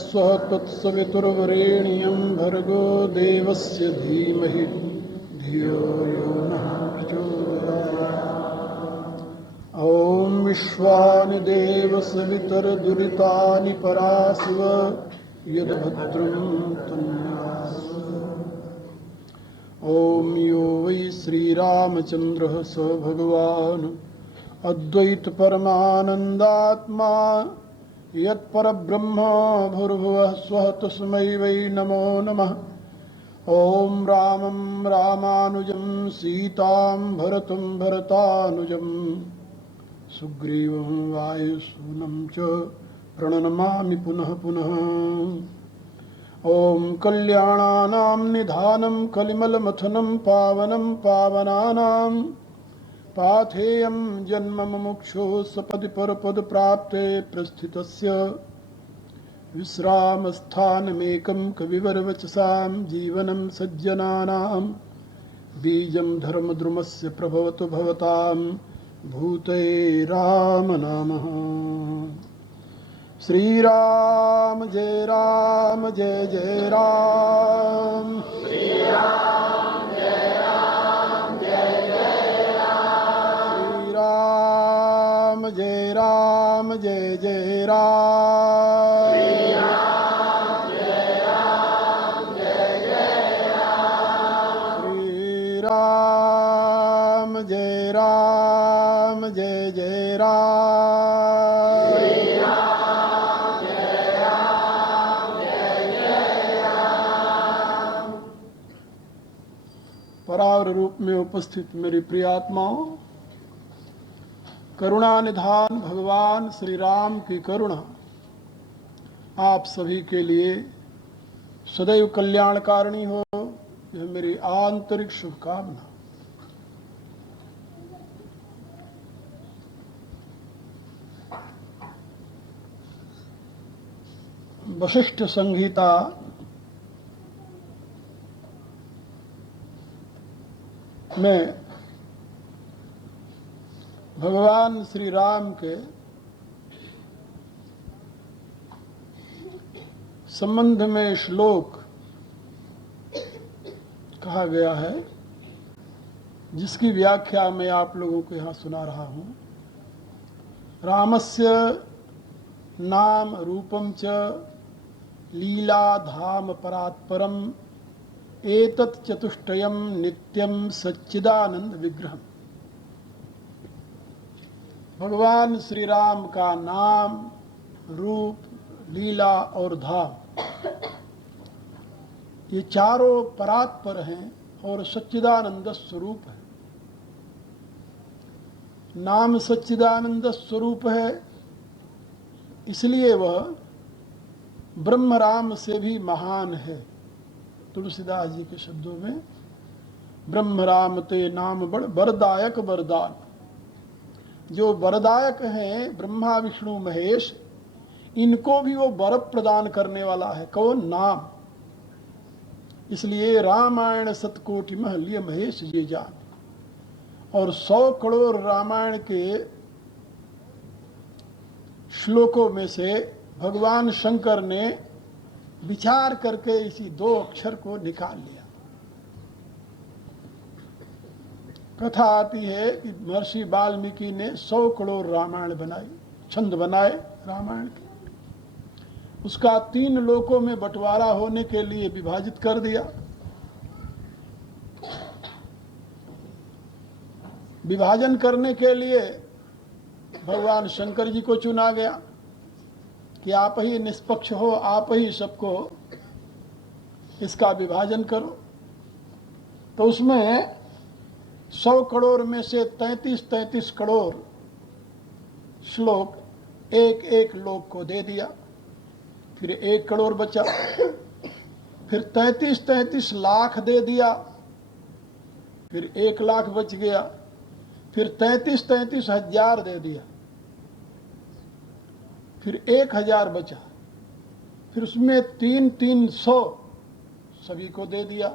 स्वः तत्सवितुर्वरेण्यं भर्गो देवस्य धीमहि धियो यो नः प्रचोदयात्। ॐ विश्वानि देवसवितर्दुरितानि पराशिव यद्भद्रं तन्यास्व। ॐ यो वै श्रीरामचन्द्रः स भगवान् अद्वैत परमानन्दात्मा यत्परब्रह्म भूर्भुवः स्वः तस्मै वै नमो नमः। ॐ रामं रामानुजं सीतां भरतं भरतानुजं सुग्रीवं वायुसूनं च प्रणमामि पुनः पुनः। ॐ कल्याणानां निधानं कलिमलमथनं पावनं पावनानां पाथेयं जन्म मुमुक्षु सपदि परपद प्राप्ते प्रस्थितस्य विश्रामस्थानमेकं कविवरवचसां जीवनं सज्जनानां बीजं धर्मद्रुमस्य प्रभवतु भवतां भूते राम नामः। श्रीराम जय राम जय जय राम। श्रीराम जय राम जय जय राम। श्रीराम जय राम जय जय राम। श्रीराम जय राम जय जय राम। श्रीराम जय राम जय जय राम। श्रीराम जय राम जय जय राम। परावर रूप में उपस्थित मेरी प्रिय आत्माओं, करुणा निधान भगवान श्री राम की करुणा आप सभी के लिए सदैव कल्याणकारिणी हो, यह मेरी आंतरिक शुभकामना। वशिष्ठ संहिता में भगवान श्री राम के संबंध में श्लोक कहा गया है, जिसकी व्याख्या मैं आप लोगों को यहाँ सुना रहा हूँ। रामस्य नाम रूपम च लीला धाम परात्परम एतत् चतुष्टयम नित्यम सच्चिदानंद विग्रहम। भगवान श्री राम का नाम, रूप, लीला और धाम, ये चारों परात्पर हैं और सच्चिदानंद स्वरूप है। नाम सच्चिदानंद स्वरूप है, इसलिए वह ब्रह्म राम से भी महान है। तुलसीदास जी के शब्दों में, ब्रह्म राम ते नाम बड़ वरदायक वरदान। जो वरदायक हैं ब्रह्मा विष्णु महेश, इनको भी वो वर प्रदान करने वाला है। कौन? नाम। इसलिए रामायण सतकोटि मह लिय महेश ये जान। और 100 करोड़ रामायण के श्लोकों में से भगवान शंकर ने विचार करके इसी 2 अक्षर को निकाल लिया। कथा आती है कि महर्षि वाल्मीकि ने 100 करोड़ रामायण बनाई, छंद बनाए रामायण के। उसका 3 लोकों में बंटवारा होने के लिए विभाजित कर दिया। विभाजन करने के लिए भगवान शंकर जी को चुना गया कि आप ही निष्पक्ष हो, आप ही सबको इसका विभाजन करो। तो उसमें 100 करोड़ में से 33 करोड़ श्लोक एक एक लोक को दे दिया। फिर 1 करोड़ बचा। फिर 33 लाख दे दिया। फिर 1 लाख बच गया। फिर 33 हजार दे दिया। फिर 1000 बचा। फिर उसमें 300 सभी को दे दिया।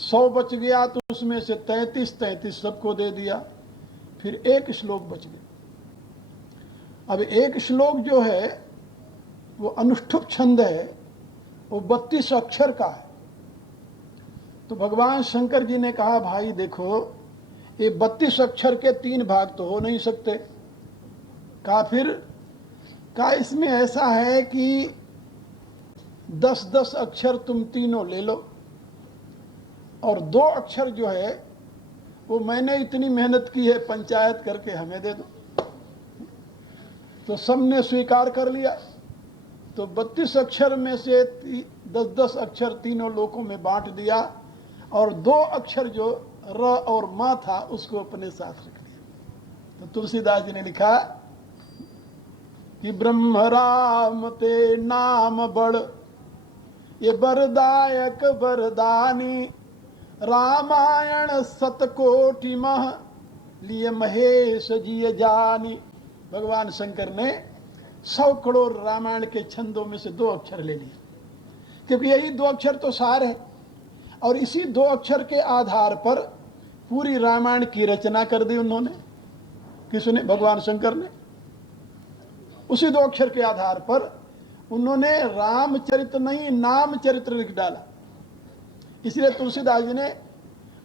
100 बच गया तो उसमें से 33 सबको दे दिया। फिर 1 श्लोक बच गया। अब 1 श्लोक जो है वो अनुष्ठुप छंद है, वो 32 अक्षर का है। तो भगवान शंकर जी ने कहा, भाई देखो, ये 32 अक्षर के 3 भाग तो हो नहीं सकते। कहा इसमें ऐसा है कि 10 अक्षर तुम तीनों ले लो, और 2 अक्षर जो है वो मैंने इतनी मेहनत की है पंचायत करके हमें दे दो। तो सबने स्वीकार कर लिया। तो 32 अक्षर में से 10 अक्षर तीनों लोकों में बांट दिया, और 2 अक्षर जो र और मा था उसको अपने साथ रख दिया। तो तुलसीदास जी ने लिखा कि ब्रह्म राम ते नाम बड़, ये बरदायक बरदानी, रामायण सतकोटि मह, लिए महेश जी जानी। भगवान शंकर ने 100 करोड़ रामायण के छंदों में से 2 अक्षर ले लिए, क्योंकि यही 2 अक्षर तो सार है। और इसी 2 अक्षर के आधार पर पूरी रामायण की रचना कर दी उन्होंने। किसने? भगवान शंकर ने। उसी 2 अक्षर के आधार पर उन्होंने रामचरित नहीं, नाम चरित्र लिख डाला। इसलिए तुलसीदास जी ने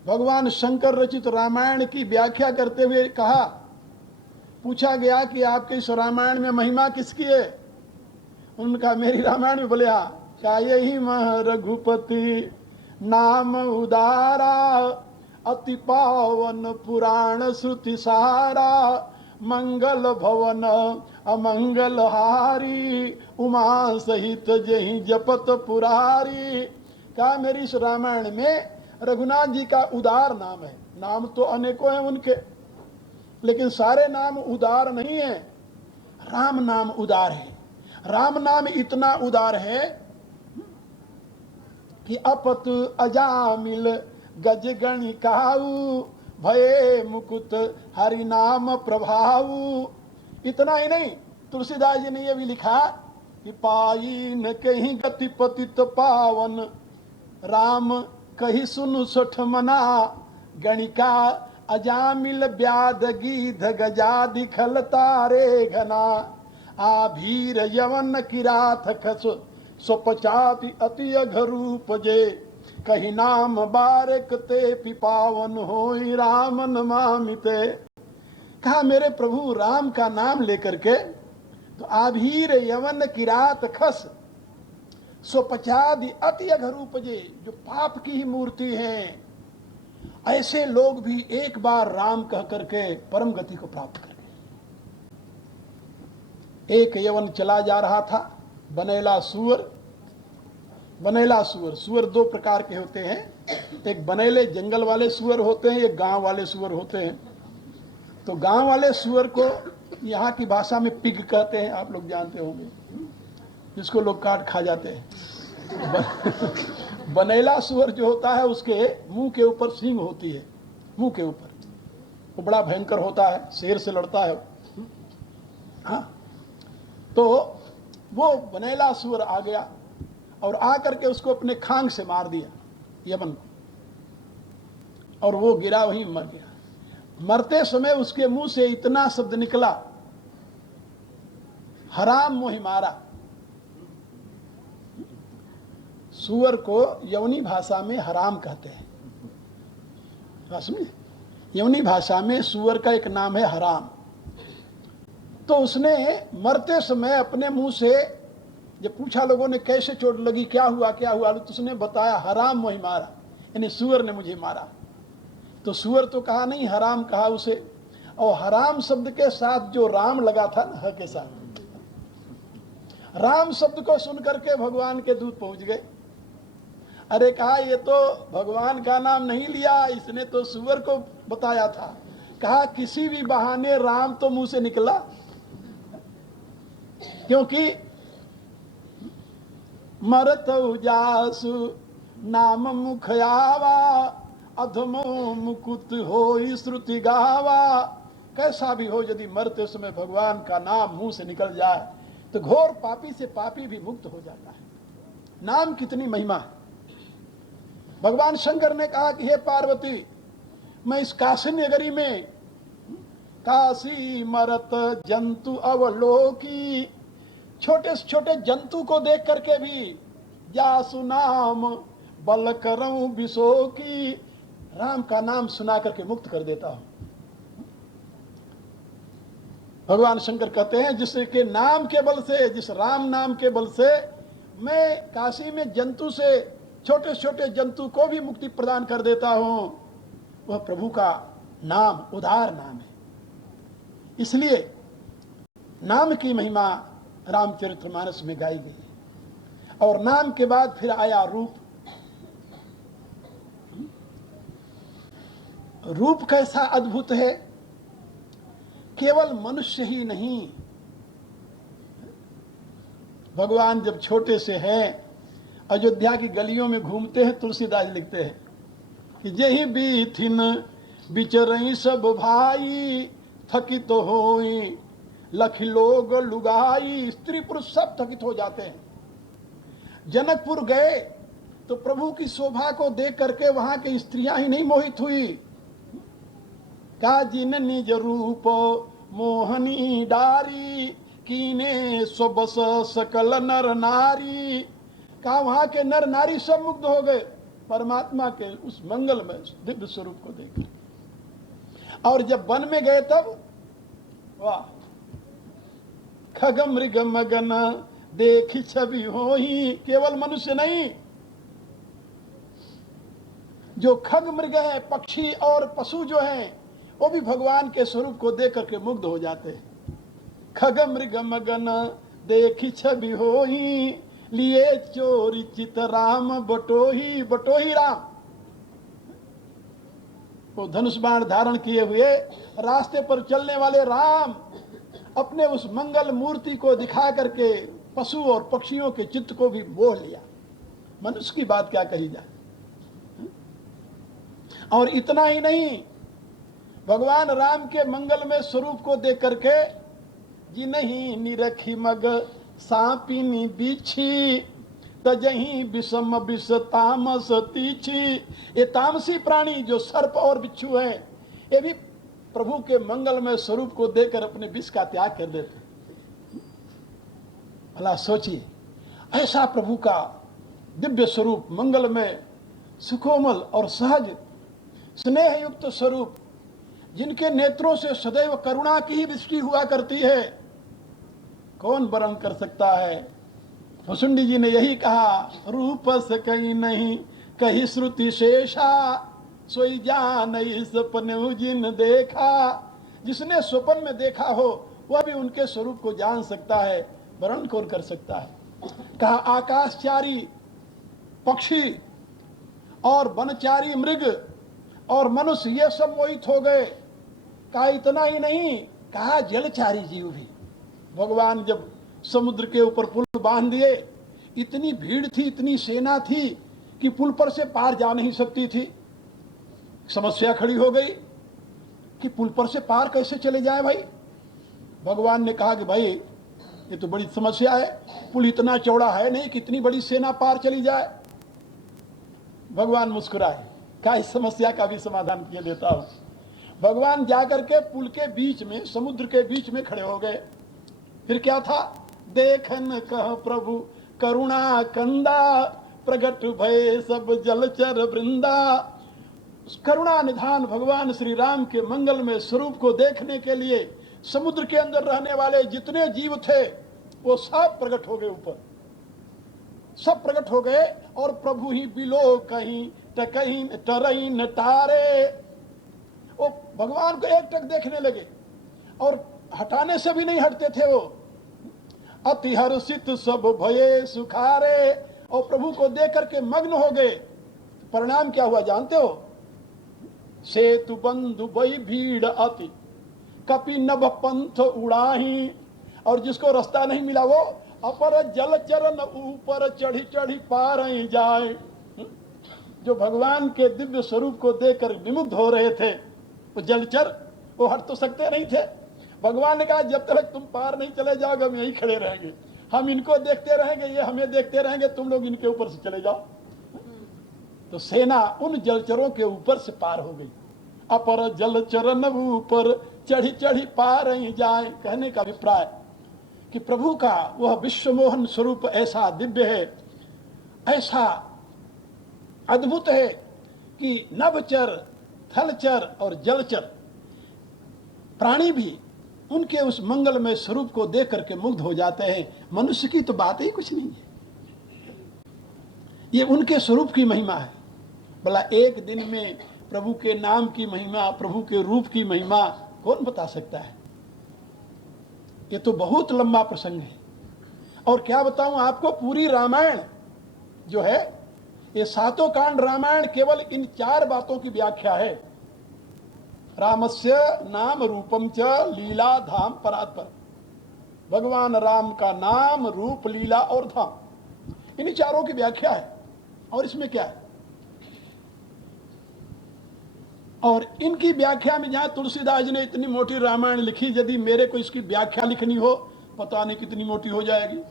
भगवान शंकर रचित रामायण की व्याख्या करते हुए कहा, पूछा गया कि आपके इस रामायण में महिमा किसकी है? उन्होंने कहा मेरी रामायण में। बोले हाँ। क्या यही मह रघुपति नाम उदारा, अति पावन पुराण श्रुति सारा, मंगल भवन अमंगल हारी, उमा सहित जही जपत पुरारी। कहा मेरी इस रामायण में रघुनाथ जी का उदार नाम है। नाम तो अनेकों हैं उनके, लेकिन सारे नाम उदार नहीं है। राम नाम उदार है। राम नाम इतना उदार है कि अपत अजामिल गज गणिकाऊ, भये मुकुट हरि नाम प्रभाऊ। इतना ही नहीं, तुलसीदास जी ने यह भी लिखा कि पाई न कहीं गति पतित पावन, राम कही सुनु सठ मना, गणिका अजामिल व्याध गीध गजादि खल तारे घना, आभीर यवन किराथ खस स्वपचाति अति अघरूप जे, कही नाम बारक ते पिपावन होई राम नमामिते। कहा मेरे प्रभु राम का नाम लेकर के तो आभीर यवन किरात खस स्वपचादि अति अघरूप जे, जो पाप की ही मूर्ति हैं, ऐसे लोग भी एक बार राम कह करके परम गति को प्राप्त कर गए। एक यवन चला जा रहा था, बनेला सुअर। बनेला सुअर, सुअर 2 प्रकार के होते हैं। एक बनेले जंगल वाले सुअर होते हैं, एक गांव वाले सुअर होते हैं। तो गांव वाले सुअर को यहाँ की भाषा में पिग कहते हैं, आप लोग जानते होंगे, जिसको लोग काट खा जाते हैं। बनेला सुअर जो होता है उसके मुंह के ऊपर सींग होती है, मुंह के ऊपर। वो बड़ा भयंकर होता है, शेर से लड़ता है। हाँ, तो वो बनेला सुअर आ गया और आकर के उसको अपने खांग से मार दिया यमन को, और वो गिरा, वहीं मर गया। मरते समय उसके मुंह से इतना शब्द निकला, हराम मोहि मारा। सुअर को यवनी भाषा में हराम कहते हैं। समझे? यवनी भाषा में सुअर का एक नाम है हराम। तो उसने मरते समय अपने मुंह से जब पूछा लोगों ने कैसे चोट लगी, क्या हुआ क्या हुआ, तो उसने बताया हराम मोहि मारा, यानी सुअर ने मुझे मारा। तो सुअर तो कहा नहीं, हराम कहा उसे। और हराम शब्द के साथ जो राम लगा था ना, ह के साथ, राम शब्द को सुन करके भगवान के दूत पहुंच गए। अरे कहा ये तो भगवान का नाम नहीं लिया, इसने तो सुअर को बताया था। कहा किसी भी बहाने राम तो मुंह से निकला, क्योंकि मरत जासु नाम मुख आवा, अधमो मुकुत हो श्रुति गावा। कैसा भी हो, यदि मरते समय भगवान का नाम मुंह से निकल जाए तो घोर पापी से पापी भी मुक्त हो जाता है। नाम कितनी महिमा है। भगवान शंकर ने कहा कि हे पार्वती, मैं इस काशी नगरी में काशी मरत जंतु अवलोकी, छोटे से छोटे जंतु को देख करके भी जासु नाम बल करऊं विशो की, राम का नाम सुना करके मुक्त कर देता हूं। भगवान शंकर कहते हैं जिसके नाम के बल से, जिस राम नाम के बल से मैं काशी में जंतु से, छोटे छोटे जंतु को भी मुक्ति प्रदान कर देता हूं, वह प्रभु का नाम उदार नाम है। इसलिए नाम की महिमा रामचरितमानस में गाई गई है। और नाम के बाद फिर आया रूप। रूप कैसा अद्भुत है, केवल मनुष्य ही नहीं, भगवान जब छोटे से हैं, अयोध्या की गलियों में घूमते हैं, तुलसीदास लिखते हैं कि जही बीथिन बिचरई सब भाई, थकित तो होई लख लोग लुगाई। स्त्री पुरुष सब थकित हो जाते हैं। जनकपुर गए तो प्रभु की शोभा को देख करके वहां की स्त्रियां ही नहीं मोहित हुई। का जिन निज रूप मोहनी डारी, कीने स्वबस सकल नर नारी। का वहां के नर नारी सब मुग्ध हो गए परमात्मा के उस मंगलमय दिव्य स्वरूप को देख। और जब वन में गए तब वाह, खग मृग मगन देखी छवि हो ही। केवल मनुष्य नहीं, जो खग मृग है, पक्षी और पशु जो हैं, वो भी भगवान के स्वरूप को देख करके मुग्ध हो जाते हैं। खग मृग मगन देखी छवि हो ही, लिए चोरी चित राम बटोही। बटोही राम, वो धनुष बाण धारण किए हुए रास्ते पर चलने वाले राम, अपने उस मंगल मूर्ति को दिखा करके पशु और पक्षियों के चित्त को भी मोह लिया। मनुष्य की बात क्या कही जाए। और इतना ही नहीं, भगवान राम के मंगलमय स्वरूप को देख करके जिनहि निरखी मग सांपिनी बिछी, तजही विषम विष तामस तीछी। ये तामसी प्राणी जो सर्प और बिच्छू हैं, ये भी प्रभु के मंगलमय स्वरूप को देखकर अपने विष का त्याग कर देते। भला सोचिए, ऐसा प्रभु का दिव्य स्वरूप, मंगलमय, सुकोमल और सहज स्नेह युक्त स्वरूप, जिनके नेत्रों से सदैव करुणा की ही दृष्टि हुआ करती है, कौन वर्णन कर सकता है। भुसुंडी जी ने यही कहा, रूप से कहीं नहीं कही श्रुति शेषा, सोई जान सपने जिन देखा। जिसने स्वप्न में देखा हो वह भी उनके स्वरूप को जान सकता है, वर्णन कौन कर सकता है। कहा आकाशचारी पक्षी और वनचारी मृग और मनुष्य ये सब मोहित हो गए। कहा इतना ही नहीं, कहा जलचारी जीव भी। भगवान जब समुद्र के ऊपर पुल बांध दिए, इतनी भीड़ थी, इतनी सेना थी कि पुल पर से पार जा नहीं सकती थी। समस्या खड़ी हो गई कि पुल पर से पार कैसे चले जाए भाई। भगवान ने कहा कि भाई ये तो बड़ी समस्या है, पुल इतना चौड़ा है नहीं कि इतनी बड़ी सेना पार चली जाए। भगवान मुस्कुराए, क्या इस समस्या का भी समाधान किया देता हूं। भगवान जाकर के पुल के बीच में, समुद्र के बीच में खड़े हो गए। फिर क्या था, देखन कह प्रभु करुणा कंदा, प्रगट भय सब जलचर वृंदा। करुणा निधान भगवान श्री राम के मंगल में स्वरूप को देखने के लिए समुद्र के अंदर रहने वाले जितने जीव थे वो सब प्रकट हो गए, ऊपर सब प्रकट हो गए। और प्रभु ही बिलो कहीं टकहीं टरई नटारे, वो भगवान को एक टक देखने लगे और हटाने से भी नहीं हटते थे वो। अति हर्षित सब भये सुखारे, और प्रभु को देख करके मग्न हो गए। परिणाम क्या हुआ जानते हो? सेतु बंधु बई भीड़ अति कपि नभ पंथ उड़ाही। और जिसको रास्ता नहीं मिला वो अपर जल चरण ऊपर चढ़ी चढ़ी पार जाए। जो भगवान के दिव्य स्वरूप को देखकर विमुग्ध हो रहे थे वो जलचर, वो हट तो सकते नहीं थे। भगवान ने कहा जब तक तुम पार नहीं चले जाओगे हम यहीं खड़े रहेंगे, हम इनको देखते रहेंगे, ये हमें देखते रहेंगे, तुम लोग इनके ऊपर से चले जाओ। तो सेना उन जलचरों के ऊपर से पार हो गई। अपर जल चरण ऊपर चढ़ी चढ़ी पार जाए। कहने का अभिप्राय कि प्रभु का वह विश्वमोहन स्वरूप ऐसा दिव्य है, ऐसा अद्भुत है कि नभचर, थलचर और जलचर प्राणी भी उनके उस मंगलमय स्वरूप को देख करके मुग्ध हो जाते हैं। मनुष्य की तो बात ही कुछ नहीं है, ये उनके स्वरूप की महिमा है। भला एक दिन में प्रभु के नाम की महिमा, प्रभु के रूप की महिमा कौन बता सकता है? ये तो बहुत लंबा प्रसंग है। और क्या बताऊं आपको, पूरी रामायण जो है, ये सातों कांड रामायण केवल इन 4 बातों की व्याख्या है। रामस्य नाम रूपम च लीला धाम परात्पर। भगवान राम का नाम, रूप, लीला और धाम, इन 4 की व्याख्या है। और इसमें क्या है? और इनकी व्याख्या में जहां तुलसीदास जी ने इतनी मोटी रामायण लिखी, यदि मेरे को इसकी व्याख्या लिखनी हो पता नहीं कितनी मोटी हो जाएगी।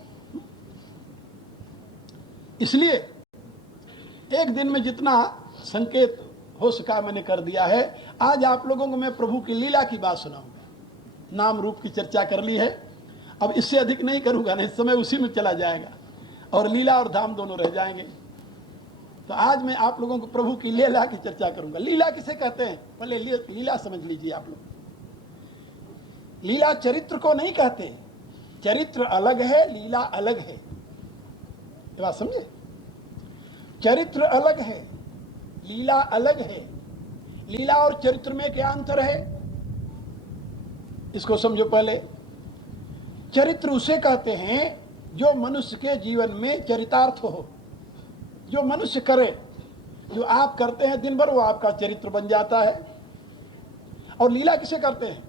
इसलिए एक दिन में जितना संकेत हो सका मैंने कर दिया है। आज आप लोगों को मैं प्रभु की लीला की बात सुनाऊंगा। नाम रूप की चर्चा कर ली है, अब इससे अधिक नहीं करूंगा, नहीं समय उसी में चला जाएगा और लीला और धाम दोनों रह जाएंगे। तो आज मैं आप लोगों को प्रभु की लीला की चर्चा करूंगा। लीला किसे कहते हैं? पहले लीला समझ लीजिए आप लोग। लीला चरित्र को नहीं कहते, चरित्र अलग है, लीला अलग है। ये बात समझे? चरित्र अलग है, लीला अलग है। लीला और चरित्र में क्या अंतर है इसको समझो पहले। चरित्र उसे कहते हैं जो मनुष्य के जीवन में चरितार्थ हो, जो मनुष्य करे, जो आप करते हैं दिन भर वो आपका चरित्र बन जाता है। और लीला किसे करते हैं?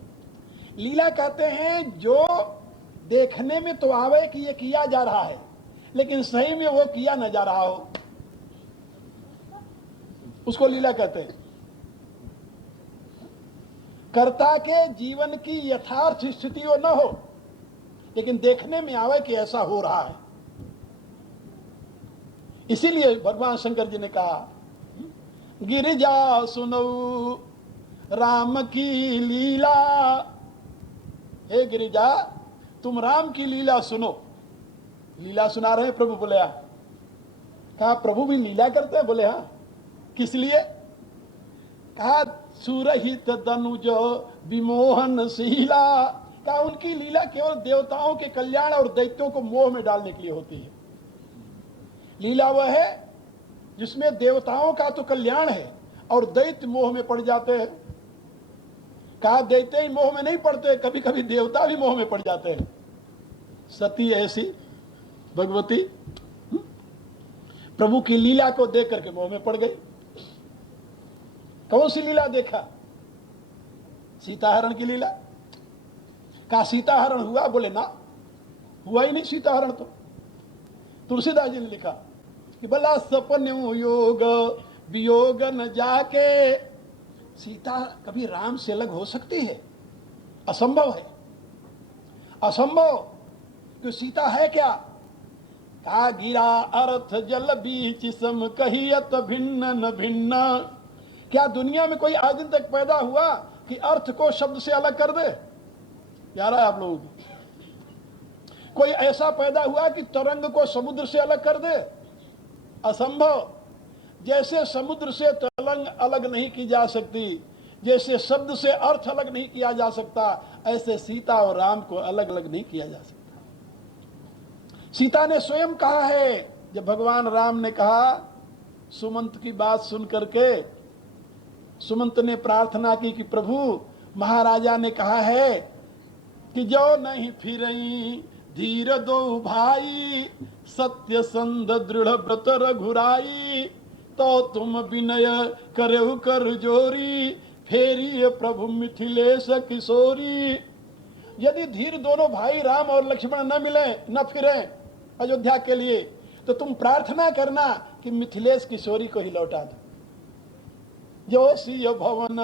लीला कहते हैं जो देखने में तो आवे कि ये किया जा रहा है, लेकिन सही में वो किया न जा रहा हो, उसको लीला कहते हैं। कर्ता के जीवन की यथार्थ स्थिति वो न हो, लेकिन देखने में आवे कि ऐसा हो रहा है। इसीलिए भगवान शंकर जी ने कहा, गिरिजा सुनो राम की लीला। हे गिरिजा, तुम राम की लीला सुनो। लीला सुना रहे हैं प्रभु। बोले हाँ। कहा प्रभु भी लीला करते हैं? बोले हाँ। किस लिए? कहा सुरहित दनुज विमोहन शीला। कहा उनकी लीला केवल देवताओं के कल्याण और दैत्यों को मोह में डालने के लिए होती है। लीला वह है जिसमें देवताओं का तो कल्याण है और दैत्य मोह में पड़ जाते हैं। कहा दैत्य ही मोह में नहीं पड़ते, कभी कभी देवता भी मोह में पड़ जाते हैं। सती ऐसी भगवती प्रभु की लीला को देख करके मोह में पड़ गई। कौन सी लीला देखा? सीताहरण की लीला। कहा सीताहरण हुआ? बोले ना, हुआ ही नहीं सीताहरण। तो तुलसीदास जी ने लिखा कि भला सपन योग वियोग न जाके। सीता कभी राम से अलग हो सकती है? असंभव है, असंभव। तो सीता है क्या? कहा गिरा अर्थ जल बीच सम कहियत भिन्न न भिन्न। क्या दुनिया में कोई आज दिन तक पैदा हुआ कि अर्थ को शब्द से अलग कर दे? यार आप लोगों की कोई ऐसा पैदा हुआ कि तरंग को समुद्र से अलग कर दे? असंभव। जैसे समुद्र से तरंग अलग नहीं की जा सकती, जैसे शब्द से अर्थ अलग नहीं किया जा सकता, ऐसे सीता और राम को अलग अलग नहीं किया जा सकता। सीता ने स्वयं कहा है, जब भगवान राम ने कहा, सुमंत की बात सुन करके सुमंत ने प्रार्थना की कि प्रभु महाराजा ने कहा है कि जो नहीं फिरई धीर दो भाई सत्य संध दृढ़ व्रत रघुराई, तो तुम विनय करहु कर जोरी, फेरी प्रभु मिथिलेश किशोरी। यदि धीर दोनों भाई राम और लक्ष्मण न मिले न फिरे अयोध्या के लिए, तो तुम प्रार्थना करना कि मिथिलेश किशोरी को ही लौटा दो। जो सिय भवन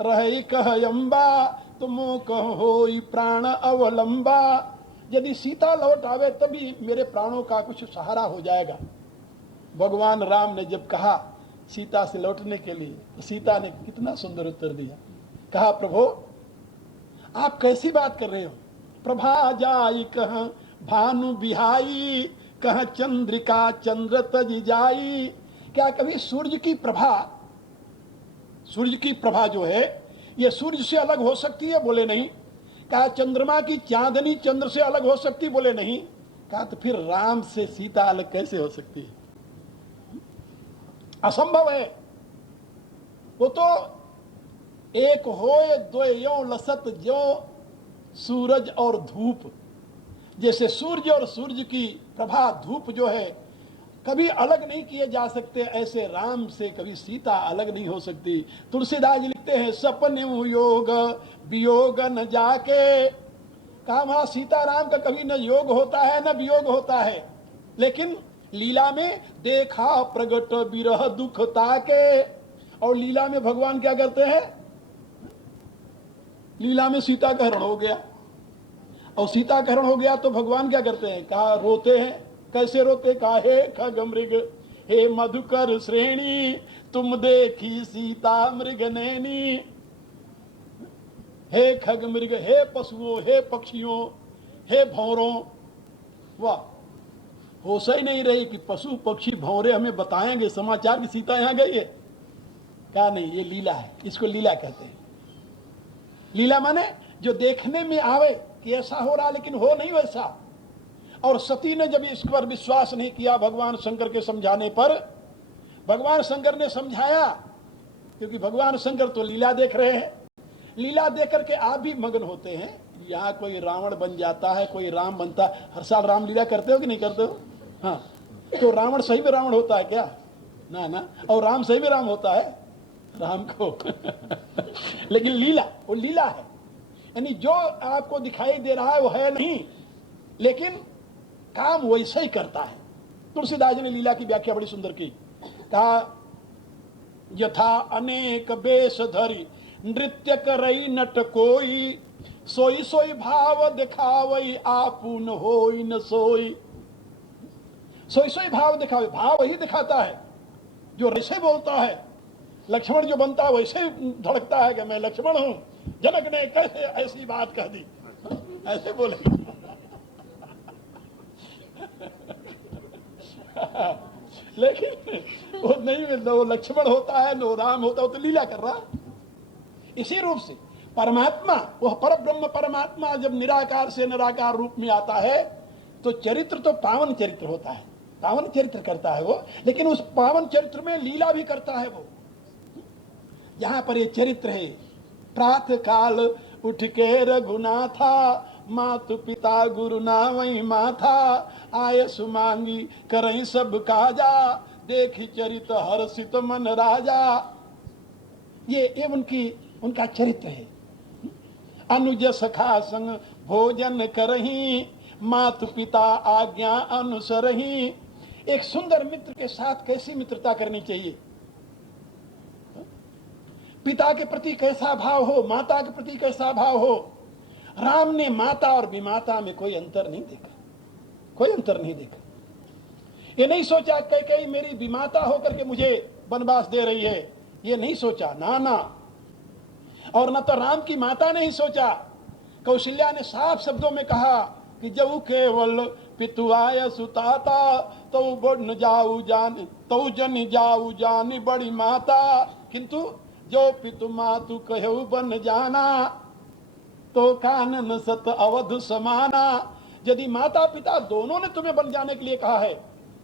रहे कह अम्बा, तुमो कहो प्राण अवलंबा। यदि सीता लौट आवे तभी मेरे प्राणों का कुछ सहारा हो जाएगा। भगवान राम ने जब कहा सीता से लौटने के लिए, तो सीता ने कितना सुंदर उत्तर दिया। कहा प्रभु आप कैसी बात कर रहे हो, प्रभा जाई कह भानु बिहाई, कह चंद्रिका चंद्र तज जाई। क्या कभी सूर्य की प्रभा जो है ये सूर्य से अलग हो सकती है? बोले नहीं। क्या चंद्रमा की चांदनी चंद्र से अलग हो सकती? बोले नहीं। कहा तो फिर राम से सीता अलग कैसे हो सकती है? असंभव है। वो तो एक होए दो यो लसत, जो सूरज और धूप। जैसे सूर्य और सूर्य की प्रभा धूप जो है कभी अलग नहीं किए जा सकते, ऐसे राम से कभी सीता अलग नहीं हो सकती। तुलसीदास जी लिखते हैं सपने योग वियोग न जाके। कहा वहां सीता राम का कभी न योग होता है न वियोग होता है, लेकिन लीला में देखा प्रगट विरह दुख ताके। और लीला में भगवान क्या करते हैं? लीला में सीता का हरण हो गया, और सीता का हरण हो गया तो भगवान क्या करते हैं? कहा रोते हैं। कैसे रोते? कहा हे खग मृग हे मधुकर श्रेणी, तुम देखी सीता मृग नैनी। हे खग मृग, हे पशुओं, हे पक्षियों, हे भौरों। वाह, होश ही नहीं रही कि पशु पक्षी भौरे हमें बताएंगे समाचार की सीता यहां गई है। क्या नहीं, ये लीला है, इसको लीला कहते हैं। लीला माने जो देखने में आवे कि ऐसा हो रहा लेकिन हो नहीं वैसा। और सती ने जब इस पर विश्वास नहीं किया भगवान शंकर के समझाने पर, भगवान शंकर ने समझाया, क्योंकि भगवान शंकर तो लीला देख रहे हैं। लीला देख करके आप भी मगन होते हैं। यहाँ कोई रावण बन जाता है, कोई राम बनता है। हर साल राम लीला करते हो कि नहीं करते हो? हाँ, तो रावण सही में रावण होता है क्या? ना ना। और राम सही में राम होता है राम को लेकिन लीला, वो लीला है, यानी जो आपको दिखाई दे रहा है वो है नहीं, लेकिन काम वैसे ही करता है। तुलसीदास जी ने लीला की व्याख्या बड़ी सुंदर की। कहा यथा अनेक बेश धरी नृत्य करई नट कोई, सोई सोई भाव दिखावई आपुन होई न सोई। सोई सोई भाव दिखावे, भाव वही दिखाता है जो वैसे बोलता है। लक्ष्मण जो बनता है वैसे धड़कता है कि मैं लक्ष्मण हूं। जनक ने कैसे ऐसी बात कह दी, ऐसे बोलेगा लेकिन वो नहीं, वो लक्ष्मण होता है, नो राम होता है, वो तो लीला कर रहा। इसी रूप से परमात्मा, वह पर ब्रह्म परमात्मा जब निराकार से निराकार रूप में आता है तो चरित्र तो पावन चरित्र होता है, पावन चरित्र करता है वो। लेकिन उस पावन चरित्र में लीला भी करता है वो। यहां पर ये चरित्र है, प्रातः काल उठ के रघुनाथा, मातु पिता गुरु नावई माथा, आय सुमांगी करई सब काजा, देखी चरित हर्षित मन राजा। ये उनका चरित्र है। अनुज सखा संग भोजन करही, मातु पिता आज्ञा अनुसरही। एक सुंदर मित्र के साथ कैसी मित्रता करनी चाहिए, पिता के प्रति कैसा भाव हो, माता के प्रति कैसा भाव हो। राम ने माता और विमाता में कोई अंतर नहीं देखा, कोई अंतर नहीं देखा। ये नहीं सोचा कई मेरी विमाता होकर के मुझे वनवास दे रही है, ये नहीं सोचा, ना ना। और न तो राम की माता ने ही सोचा। कौशल्या ने साफ शब्दों में कहा कि जब केवल पितुआय सुताता, तो न जाऊ जान, तो जन जाऊ जानी बड़ी माता, किंतु जो पितु मातु कहु बन जाना, तो कानन सत अवध समाना। यदि माता पिता दोनों ने तुम्हें बन जाने के लिए कहा है,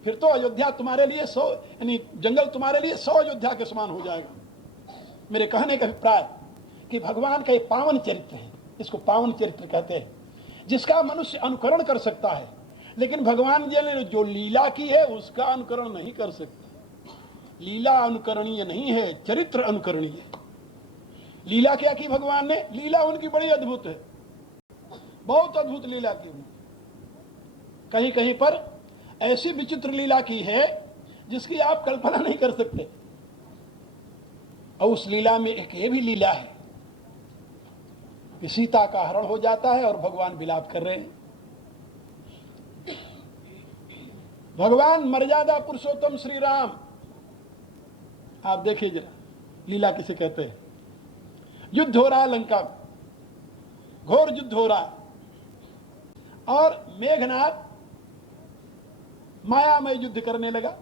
फिर तो अयोध्या तुम्हारे लिए 100, यानी जंगल तुम्हारे लिए 100 अयोध्या के समान हो जाएगा। मेरे कहने का अभिप्राय कि भगवान का एक पावन चरित्र है, इसको पावन चरित्र कहते हैं। जिसका मनुष्य अनुकरण कर सकता है, लेकिन भगवान जी ने जो लीला की है उसका अनुकरण नहीं कर सकता। लीला अनुकरणीय नहीं है, चरित्र अनुकरणीय है। लीला क्या की भगवान ने? लीला उनकी बड़ी अद्भुत है, बहुत अद्भुत लीला की। कहीं कहीं पर ऐसी विचित्र लीला की है जिसकी आप कल्पना नहीं कर सकते। और उस लीला में एक ये भी लीला है कि सीता का हरण हो जाता है और भगवान विलाप कर रहे हैं। भगवान मर्यादा पुरुषोत्तम श्री राम, आप देखिए जरा लीला किसे कहते हैं। युद्ध हो रहा है लंका में, घोर युद्ध हो रहा है, और मेघनाथ मायामय युद्ध करने लगा,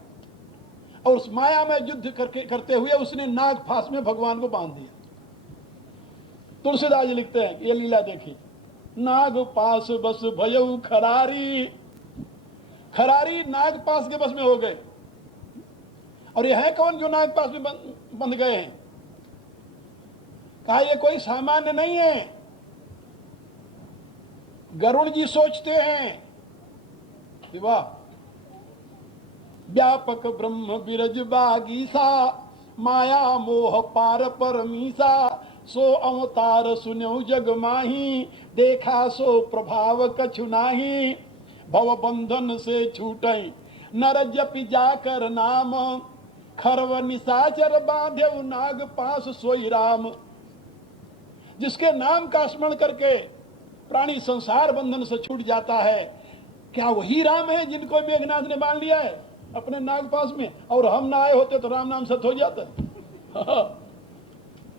और उस मायामय युद्ध करते हुए उसने नाग फांस में भगवान को बांध दिया। तुलसीदास जी लिखते हैं ये लीला देखिए। नाग पास बस भयऊ खरारी, खरारी नाग पास के बस में हो गए। और ये है कौन जो नाग पास में बंध गए हैं? कहा ये कोई सामान्य नहीं है। गरुड़ जी सोचते हैं वाह, व्यापक ब्रह्म बिरज बागीसा, माया मोह पार परमीसा, सो अवतार सुन्यो जग माही, देखा सो प्रभाव कछु नाही, भव बंधन से छूटे नर जपि जाकर नाम, खरव निशाचर बांधे नाग पास सोई राम। जिसके नाम का स्मरण करके प्राणी संसार बंधन से छूट जाता है, क्या वही राम है जिनको मेघनाथ ने बांध लिया है अपने नाग पास में? और हम ना आए होते तो राम नाम सत्य हो जाता।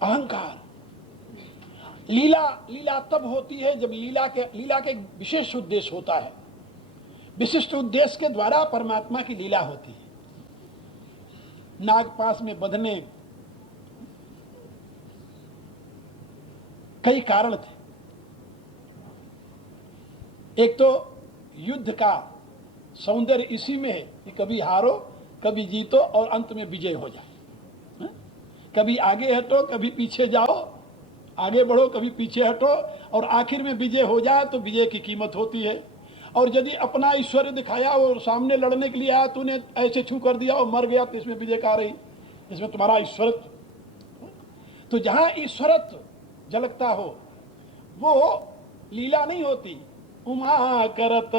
अहंकार। लीला तब होती है जब लीला के एक विशेष उद्देश्य होता है, विशिष्ट उद्देश्य के द्वारा परमात्मा की लीला होती है। नागपास में बंधने कई कारण थे। एक तो युद्ध का सौंदर्य इसी में है कि कभी हारो कभी जीतो और अंत में विजय हो जाए। कभी आगे हटो कभी पीछे जाओ, आगे बढ़ो कभी पीछे हटो, और आखिर में विजय हो जाए तो विजय की कीमत होती है। और यदि अपना ऐश्वर्य दिखाया और सामने लड़ने के लिए आया, तूने ऐसे छू कर दिया और मर गया, तो इसमें विजय कहाँ रही? इसमें तुम्हारा ईश्वरत्व। तो जहां ईश्वरत्व झलकता हो वो लीला नहीं होती। उमा करत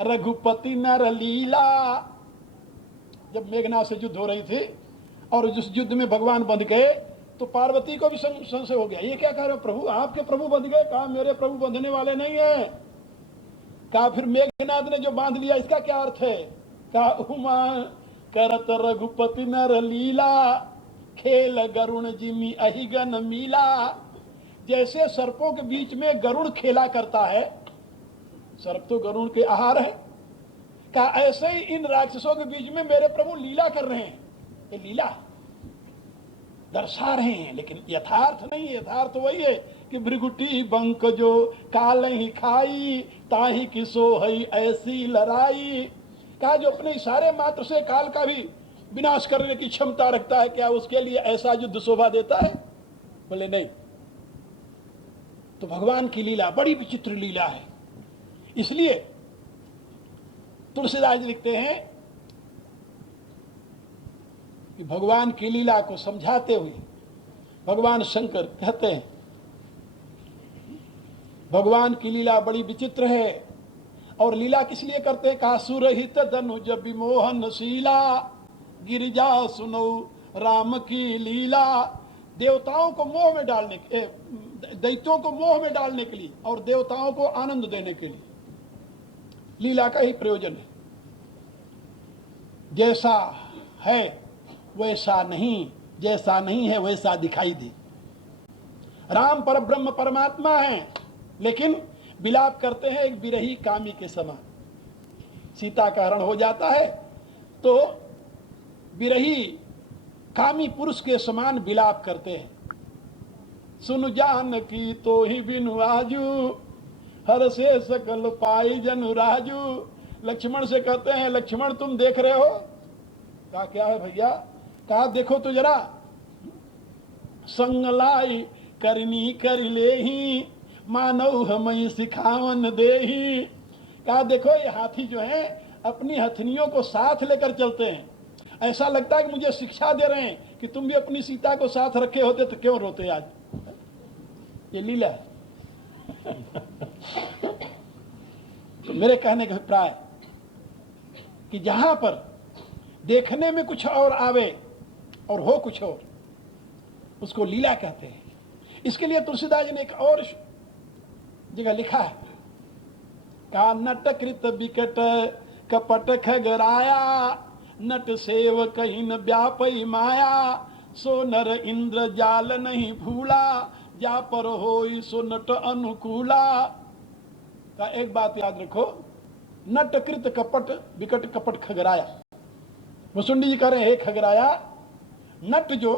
रघुपति नर लीला। जब मेघनाथ से युद्ध हो रही थी और जिस युद्ध में भगवान बंध गए तो पार्वती को भी संशय हो गया, ये क्या कह रहे हो प्रभु, आपके प्रभु बंध गए? कहा मेरे प्रभु बंधने वाले नहीं है। कहा फिर मेघनाथ ने जो बांध लिया इसका क्या अर्थ है? कहा उमा करत रघुपति नर लीला, खेल गरुण जिमी अहिगन मीला। जैसे सर्पों के बीच में गरुड़ खेला करता है, सर्प तो गरुड़ के आहार है, कहा ऐसे ही इन राक्षसों के बीच में मेरे प्रभु लीला कर रहे हैं। ये लीला दर्शा रहे हैं, लेकिन यथार्थ नहीं है। यथार्थ वही है कि भृगुटी बंक जो काल ही खाई, ताही किसो हई ऐसी लड़ाई। कहा जो अपने इशारे मात्र से काल का भी विनाश करने की क्षमता रखता है, क्या उसके लिए ऐसा युद्ध शोभा देता है? बोले नहीं। तो भगवान की लीला बड़ी विचित्र लीला है। इसलिए तुलसीदास जी लिखते हैं कि भगवान की लीला को समझाते हुए भगवान शंकर कहते हैं भगवान की लीला बड़ी विचित्र है। और लीला किस लिए करते हैं? कहा सुरहित धनुज विमोहन शीला, गिरिजा सुनो राम की लीला। देवताओं को मोह में डालने के, दैत्यों को मोह में डालने के लिए और देवताओं को आनंद देने के लिए लीला का ही प्रयोजन है। जैसा है वैसा नहीं, जैसा नहीं है वैसा दिखाई दे। राम पर ब्रह्म परमात्मा है, लेकिन विलाप करते हैं एक विरही कामी के समान। सीता का हरण हो जाता है तो विरही कामी पुरुष के समान विलाप करते हैं। सुन जान की तो ही बिनु आजू, हर से सकल पाई जनु राजू। लक्ष्मण से कहते हैं लक्ष्मण तुम देख रहे हो? कहा क्या है भैया? कहा देखो तो जरा। संग लाई करनी कर ले ही, मानव हमें सिखावन देही। कहा देखो ये हाथी जो है अपनी हथनियों को साथ लेकर चलते हैं, ऐसा लगता है कि मुझे शिक्षा दे रहे हैं कि तुम भी अपनी सीता को साथ रखे होते तो क्यों रोते आज। ये लीला है। तो मेरे कहने का अभिप्राय कि जहां पर देखने में कुछ और आवे और हो कुछ और, उसको लीला कहते हैं। इसके लिए तुलसीदास जी ने एक और जगह लिखा है, का नट कृत बिकट कपट खगराया, नट सेव कहीं न व्यापई माया, सो नर इंद्र जाल नहीं भूला, जा पर होई सो नट अनुकूला। का एक बात याद रखो, नट कृत कपट बिकट कपट खगराया। मुसुंडी जी कह रहे हैं, हे खगराया, नट जो,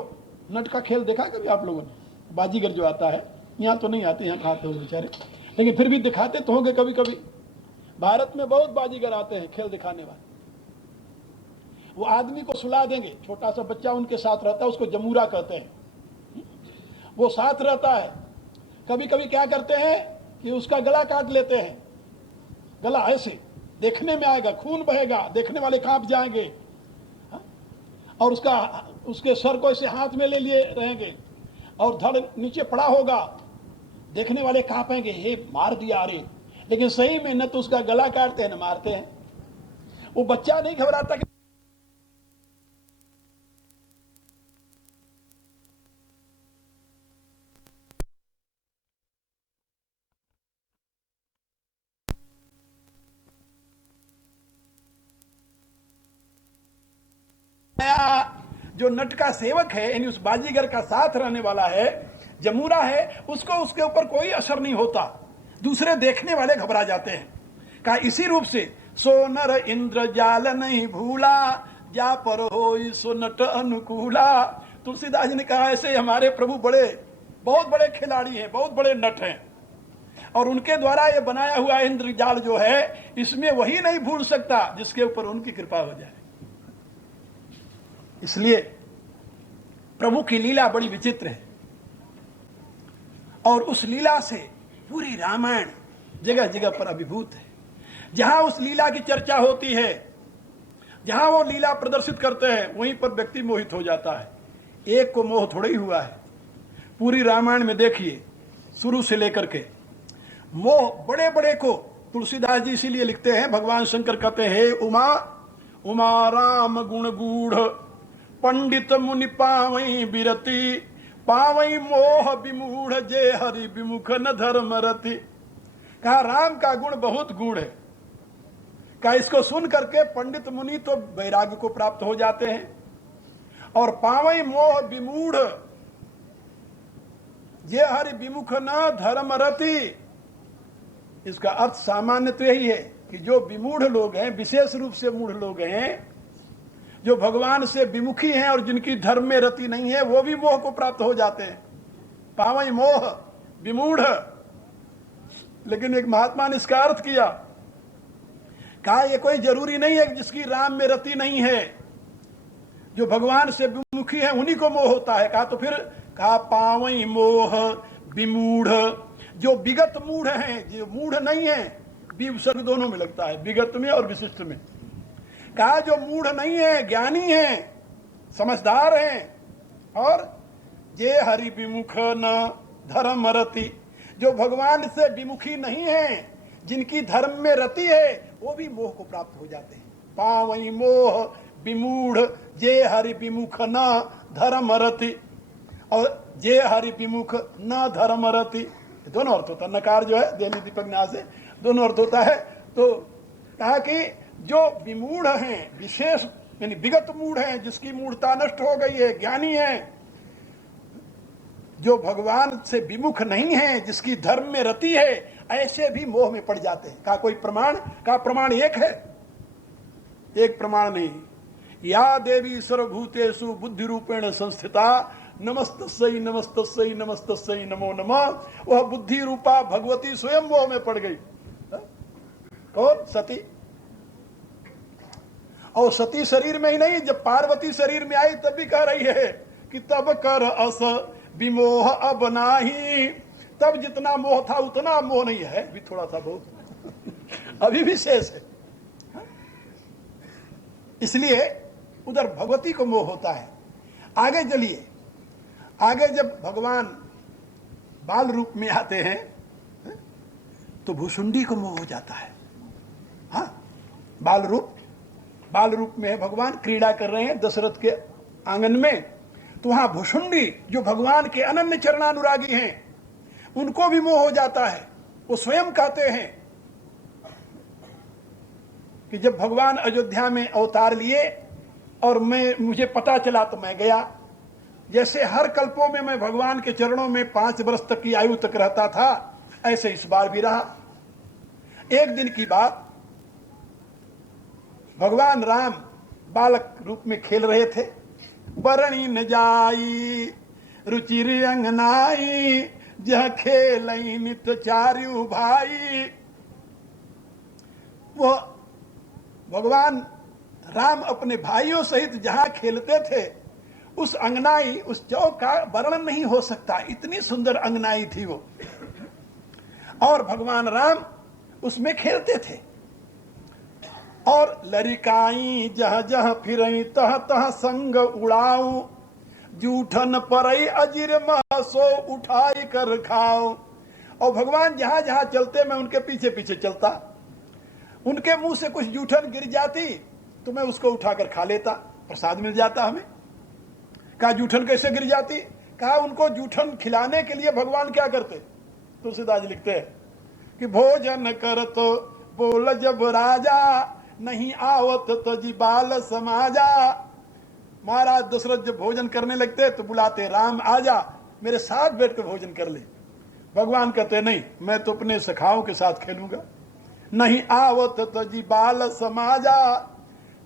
नट का खेल देखा कभी आप लोगों ने? बाजीगर जो आता है, यहाँ तो नहीं आते, यहाँ खाते हो बेचारे, लेकिन फिर भी दिखाते तो होंगे कभी कभी। भारत में बहुत बाजीगर आते हैं खेल दिखाने वाले। वो आदमी को सुला देंगे, छोटा सा बच्चा उनके साथ रहता है, उसको जमूरा कहते हैं। वो साथ रहता है, कभी कभी क्या करते हैं कि उसका गला काट लेते हैं। गला ऐसे देखने में आएगा, खून बहेगा, देखने वाले कांप जाएंगे, और उसके सर को ऐसे हाथ में ले लिए रहेंगे, और धड़ नीचे पड़ा होगा, देखने वाले कांपेंगे, हे मार दिया रे। लेकिन सही में न तो उसका गला काटते हैं न मारते हैं। वो बच्चा नहीं घबराता कि जो नट का सेवक है, यानी उस बाजीगर का साथ रहने वाला है, जमूरा है, उसको उसके ऊपर कोई असर नहीं होता, दूसरे देखने वाले घबरा जाते हैं। कहा इसी रूप से सोनर इंद्र जाल नहीं भूला, जा पर होई सो नट अनुकूला। तुलसीदास जी ने कहा ऐसे हमारे प्रभु बहुत बड़े खिलाड़ी हैं, बहुत बड़े नट हैं, और उनके द्वारा ये बनाया हुआ इंद्र जाल जो है, इसमें वही नहीं भूल सकता जिसके ऊपर उनकी कृपा हो जाए। इसलिए प्रभु की लीला बड़ी विचित्र है, और उस लीला से पूरी रामायण जगह जगह पर अभिभूत है। जहां उस लीला की चर्चा होती है, जहां वो लीला प्रदर्शित करते हैं, वहीं पर व्यक्ति मोहित हो जाता है। एक को मोह थोड़ा ही हुआ है, पूरी रामायण में देखिए शुरू से लेकर के मोह बड़े बड़े को। तुलसीदास जी इसीलिए लिखते हैं, भगवान शंकर कहते हैं, उमा उमा राम गुण गूढ़, पंडित मुनि पावई बिरति, पावई मोह विमूढ़, जे हरि विमुख न धर्म रति। कहा राम का गुण बहुत गूढ़ है। कहा इसको सुन करके पंडित मुनि तो वैराग्य को प्राप्त हो जाते हैं, और पावई मोह विमूढ़, जे हरि विमुख न धर्म रति। इसका अर्थ सामान्य तो यही है कि जो विमूढ़ लोग हैं, विशेष रूप से मूढ़ लोग हैं, जो भगवान से विमुखी हैं और जिनकी धर्म में रति नहीं है, वो भी मोह को प्राप्त हो जाते हैं। पावई मोह विमूढ़। लेकिन एक महात्मा ने इसका अर्थ किया, कहा ये कोई जरूरी नहीं है कि जिसकी राम में रति नहीं है, जो भगवान से विमुखी है उन्हीं को मोह होता है। कहा तो फिर कहा पावई मोह विमूढ़, जो विगत मूढ़ हैं, जो मूढ़ नहीं है, विसर्ग दोनों में लगता है, विगत में और विशिष्ट में। कहा जो मूढ़ नहीं है, ज्ञानी हैं, समझदार हैं, और जे हरि विमुख न धर्म रति, जो भगवान से विमुखी नहीं है, जिनकी धर्म में रति है, वो भी मोह को प्राप्त हो जाते हैं। पावई मोह विमूढ़, जे हरि विमुख न धर्म रति, और जे हरि विमुख न धर्म रति, दोनों अर्थ होता है। नकार जो है देली दीपक न्यास से दोनों अर्थ होता है। तो कहा कि जो विमूढ़ हैं, विशेष यानी विगत मूढ़ हैं, जिसकी मूढ़ता नष्ट हो गई है, ज्ञानी है, जो भगवान से विमुख नहीं है, जिसकी धर्म में रति है, ऐसे भी मोह में पड़ जाते हैं। का कोई प्रमाण? का प्रमाण एक है, एक प्रमाण नहीं। या देवी सर्वभूतेषु बुद्धि रूपेण संस्थिता, नमस्तस्यै नमस्तस्यै नमस्तस्यै नमो नमः। वह बुद्धि रूपा भगवती स्वयं मोह में पड़ गई। और सती, और सती शरीर में ही नहीं, जब पार्वती शरीर में आई तब भी कह रही है कि तब कर अस विमोह अब नाही, तब जितना मोह था उतना मोह नहीं है, भी थोड़ा सा बहुत अभी भी शेष है। इसलिए उधर भगवती को मोह होता है। आगे चलिए, आगे जब भगवान बाल रूप में आते हैं तो भुसुंडी को मोह हो जाता है। हाँ, बाल रूप में है भगवान, क्रीड़ा कर रहे हैं दशरथ के आंगन में, तो वहां भुसुंडी जो भगवान के अनन्य चरणानुरागी हैं उनको भी मोह हो जाता है। वो स्वयं कहते हैं कि जब भगवान अयोध्या में अवतार लिए और मुझे पता चला तो मैं गया। जैसे हर कल्पों में मैं भगवान के चरणों में 5 वर्ष तक की आयु तक रहता था, ऐसे इस बार भी रहा। एक दिन की बात, भगवान राम बालक रूप में खेल रहे थे। बरणी न जाई रुचिर अंगनाई, जह खेलई नित चारु भाई। वो भगवान राम अपने भाइयों सहित जहां खेलते थे, उस अंगनाई, उस चौक का वर्णन नहीं हो सकता, इतनी सुंदर अंगनाई थी वो। और भगवान राम उसमें खेलते थे। और लरिकाई जह जह फिरई तह तह संग उड़ाऊं, जूठन परई अजिर मह सो उठाई कर खाऊं। और भगवान जहां जहां चलते मैं उनके पीछे पीछे चलता। उनके मुंह से कुछ जूठन गिर जाती तो मैं उसको उठाकर खा लेता, प्रसाद मिल जाता हमें। कहा जूठन कैसे गिर जाती? कहा उनको जूठन खिलाने के लिए भगवान क्या करते? तुलसीदास जी लिखते हैं कि भोजन कर तो बोल जब राजा, नहीं आवत तजी बाल समाजा। महाराज दशरथ जब भोजन करने लगते तो बुलाते, राम आजा मेरे साथ बैठ कर भोजन कर ले। भगवान कहते नहीं, मैं तो अपने सखाओं के साथ खेलूंगा। नहीं आवत तजी बाल समाजा।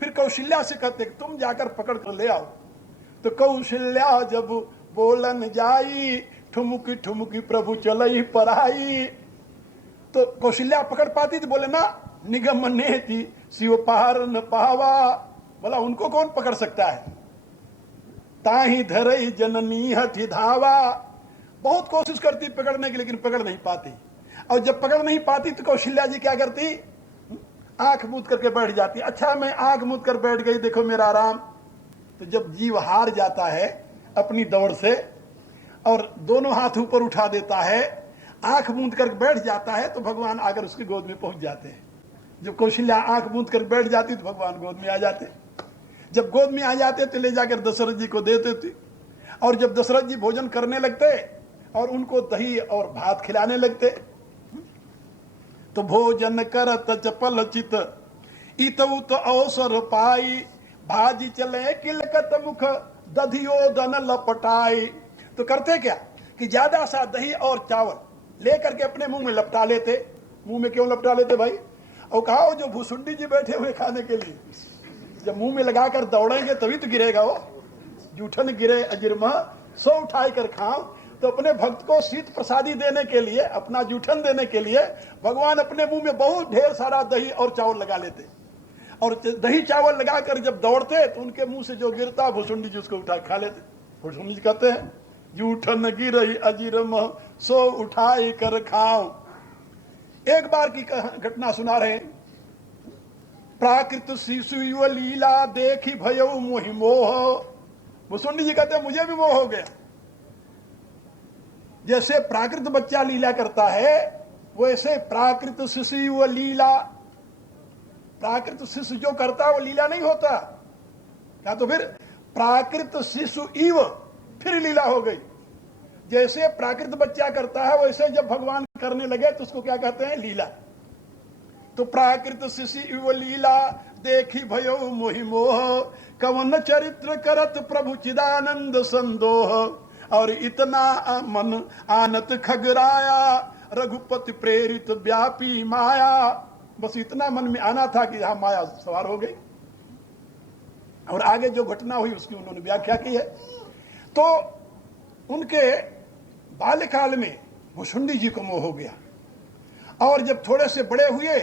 फिर कौशल्या से कहते तुम जाकर पकड़ कर ले आओ। तो कौशल्या जब बोलन जाई, ठुमुकी ठुमुकी प्रभु चलई पराई। तो कौशल्या पकड़ पाती तो बोले ना, निगम नेति शिव पार न पावा। बोला उनको कौन पकड़ सकता है? ताही धरई जननी हठि धावा। बहुत कोशिश करती पकड़ने की, लेकिन पकड़ नहीं पाती। और जब पकड़ नहीं पाती तो कौशल्या जी क्या करती? आंख मूंद करके बैठ जाती। अच्छा मैं आंख मूंद कर बैठ गई, देखो मेरा राम। तो जब जीव हार जाता है अपनी दौड़ से और दोनों हाथ ऊपर उठा देता है, आंख मूंद कर बैठ जाता है, तो भगवान आकर उसकी गोद में पहुंच जाते हैं। जब कौशल्या आंख मूंद कर बैठ जाती तो भगवान गोद में आ जाते। जब गोद में आ जाते तो ले जाकर दशरथ जी को देते थे। और जब दशरथ जी भोजन करने लगते और उनको दही और भात खिलाने लगते, तो भोजन करत चपल चित इतउ तो अवसर पाई, भाजी चले किलकत मुख दधियो दन लपटाई। तो करते क्या कि ज्यादा सा दही और चावल लेकर के अपने मुंह में लपटा लेते। मुंह में क्यों लपटा लेते भाई? और कहा जो भुसुंडी जी बैठे हुए खाने के लिए, जब मुंह में लगाकर दौड़ेंगे तभी तो गिरेगा वो। जूठन गिरे अजिरमा सो उठाई कर खाओ। तो अपने भक्त को शीत प्रसादी देने के लिए, अपना जूठन देने के लिए भगवान अपने मुंह में बहुत ढेर सारा दही और चावल लगा लेते। और दही चावल लगाकर जब दौड़ते तो उनके मुंह से जो गिरता भुसुंडी जी उसको उठा खा लेते। भुसुंडी जी कहते हैं जूठन गिरई अजिरमा सो उठाई कर खाओ। एक बार की घटना सुना रहे। प्राकृत शिशु लीला देखी भयो मोहि मोह। भुसुंडी जी कहते हैं मुझे भी मोह हो गया। जैसे प्राकृत बच्चा लीला करता है वैसे प्राकृत शिशु लीला, प्राकृत शिशु जो करता है वो लीला नहीं होता क्या? तो फिर प्राकृत शिशु इव फिर लीला हो गई। जैसे प्राकृत बच्चा करता है वैसे जब भगवान करने लगे तो उसको क्या कहते हैं? लीला। तो प्राकृत शिशु इव लीला देखी भयो मोहि मोह, कवन चरित्र करत प्रभु चिदानंद संदोह। और इतना मन आनत खगराया, रघुपति प्रेरित व्यापी माया। बस इतना मन में आना था कि यहां माया सवार हो गई। और आगे जो घटना हुई उसकी उन्होंने व्याख्या की है। तो उनके बाल्यकाल में भुसुंडी जी को मोह हो गया। और जब थोड़े से बड़े हुए,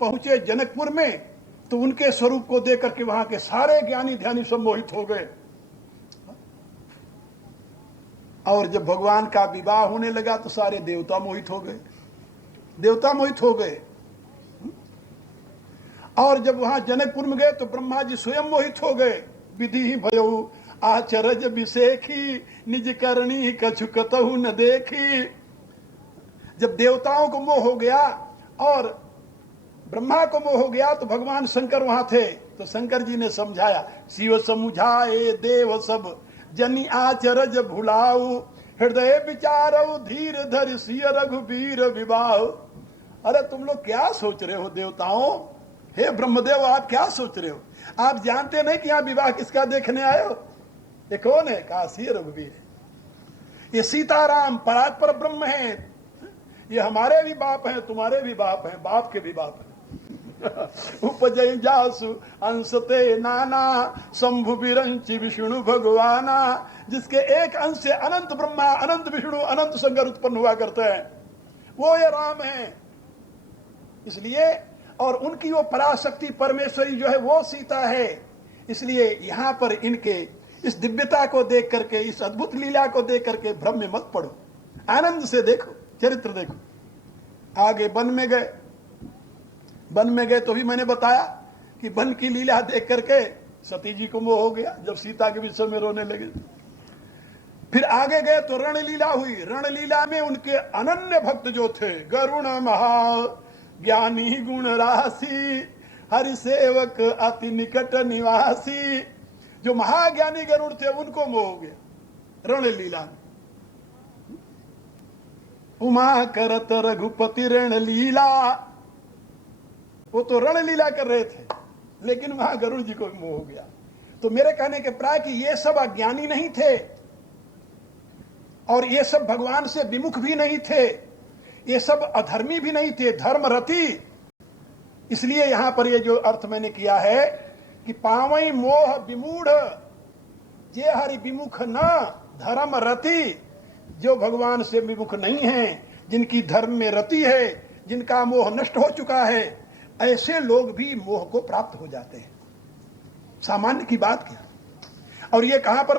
पहुंचे जनकपुर में, तो उनके स्वरूप को देख करके वहां के सारे ज्ञानी ध्यानी सब मोहित हो गए। और जब भगवान का विवाह होने लगा तो सारे देवता मोहित हो गए, देवता मोहित हो गए। और जब वहां जनकपुर में गए तो ब्रह्मा जी स्वयं मोहित हो गए। विधि ही भयो आचरज विशेखी, निज करणी कछु कतहु न देखी। जब देवताओं को मोह हो गया और ब्रह्मा को मोह हो गया तो भगवान शंकर वहां थे, तो शंकर जी ने समझाया, शिव समुझाए देव सब, जनि आचरज भुलाऊ, हृदय विचारऊ धीर धर सिय रघुबीर विवाह। अरे तुम लोग क्या सोच रहे हो देवताओं, हे ब्रह्मदेव आप क्या सोच रहे हो? आप जानते नहीं कि यहाँ विवाह किसका देखने आए हो? ये कौन है? कहा सिय रघुबीर है, ये सीताराम परात्पर ब्रह्म है, ये हमारे भी बाप हैं, तुम्हारे भी बाप हैं, बाप के भी बाप हैं। उपजय जासु अंशते नाना, शंभु विरंचि विष्णु भगवाना। जिसके एक अंश से अनंत ब्रह्मा, अनंत विष्णु, अनंत शंकर उत्पन्न हुआ करते हैं, वो ये राम है। इसलिए और उनकी वो पराशक्ति परमेश्वरी जो है वो सीता है। इसलिए यहां पर इनके इस दिव्यता को देख करके, इस अद्भुत लीला को देख करके भ्रम में मत पड़ो, आनंद से देखो, चरित्र देखो। आगे वन में गए, वन में गए तो भी मैंने बताया कि वन की लीला देख करके सती जी को मोह हो गया, जब सीता के विषय में रोने लगे। फिर आगे गए तो रणलीला हुई। रणलीला में उनके अनन्य भक्त जो थे, गरुण महा ज्ञानी गुण राशि, हरि सेवक अति निकट निवासी। जो महाज्ञानी गरुड़ थे उनको मोह हो गया रणलीला में। उमा करत रघुपति रणलीला, वो तो रणलीला कर रहे थे, लेकिन वहां गरुड़ जी को भी मोह हो गया। तो मेरे कहने के प्राय कि ये सब अज्ञानी नहीं थे और ये सब भगवान से विमुख भी नहीं थे, ये सब अधर्मी भी नहीं थे, धर्मरति। इसलिए यहां पर ये जो अर्थ मैंने किया है कि पावई मोह विमूढ़, जे हरि विमुख न धर्मरति। जो भगवान से विमुख नहीं है, जिनकी धर्म में रति है, जिनका मोह नष्ट हो चुका है, ऐसे लोग भी मोह को प्राप्त हो जाते हैं। सामान्य की बात क्या। और ये कहां पर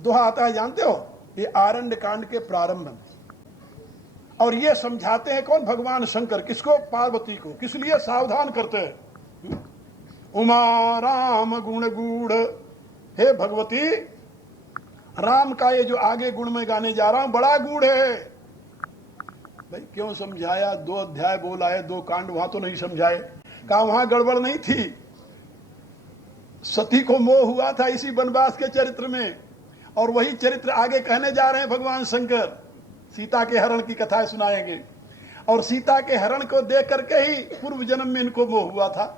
दोहा आता है जानते हो? ये आरण्य कांड के प्रारंभ में। और ये समझाते हैं कौन? भगवान शंकर। किसको? पार्वती को। किस लिए? सावधान करते हैं। उमा राम गुण गूढ़, हे भगवती राम का ये जो आगे गुण में गाने जा रहा हूं बड़ा गूढ़ है। भाई क्यों समझाया? 2 अध्याय बोला है, 2 कांड, वहां तो नहीं समझाए। कहा वहां गड़बड़ नहीं थी, सती को मोह हुआ था इसी वनवास के चरित्र में, और वही चरित्र आगे कहने जा रहे हैं भगवान शंकर। सीता के हरण की कथा सुनाएंगे, और सीता के हरण को देख करके ही पूर्व जन्म में इनको मोह हुआ था,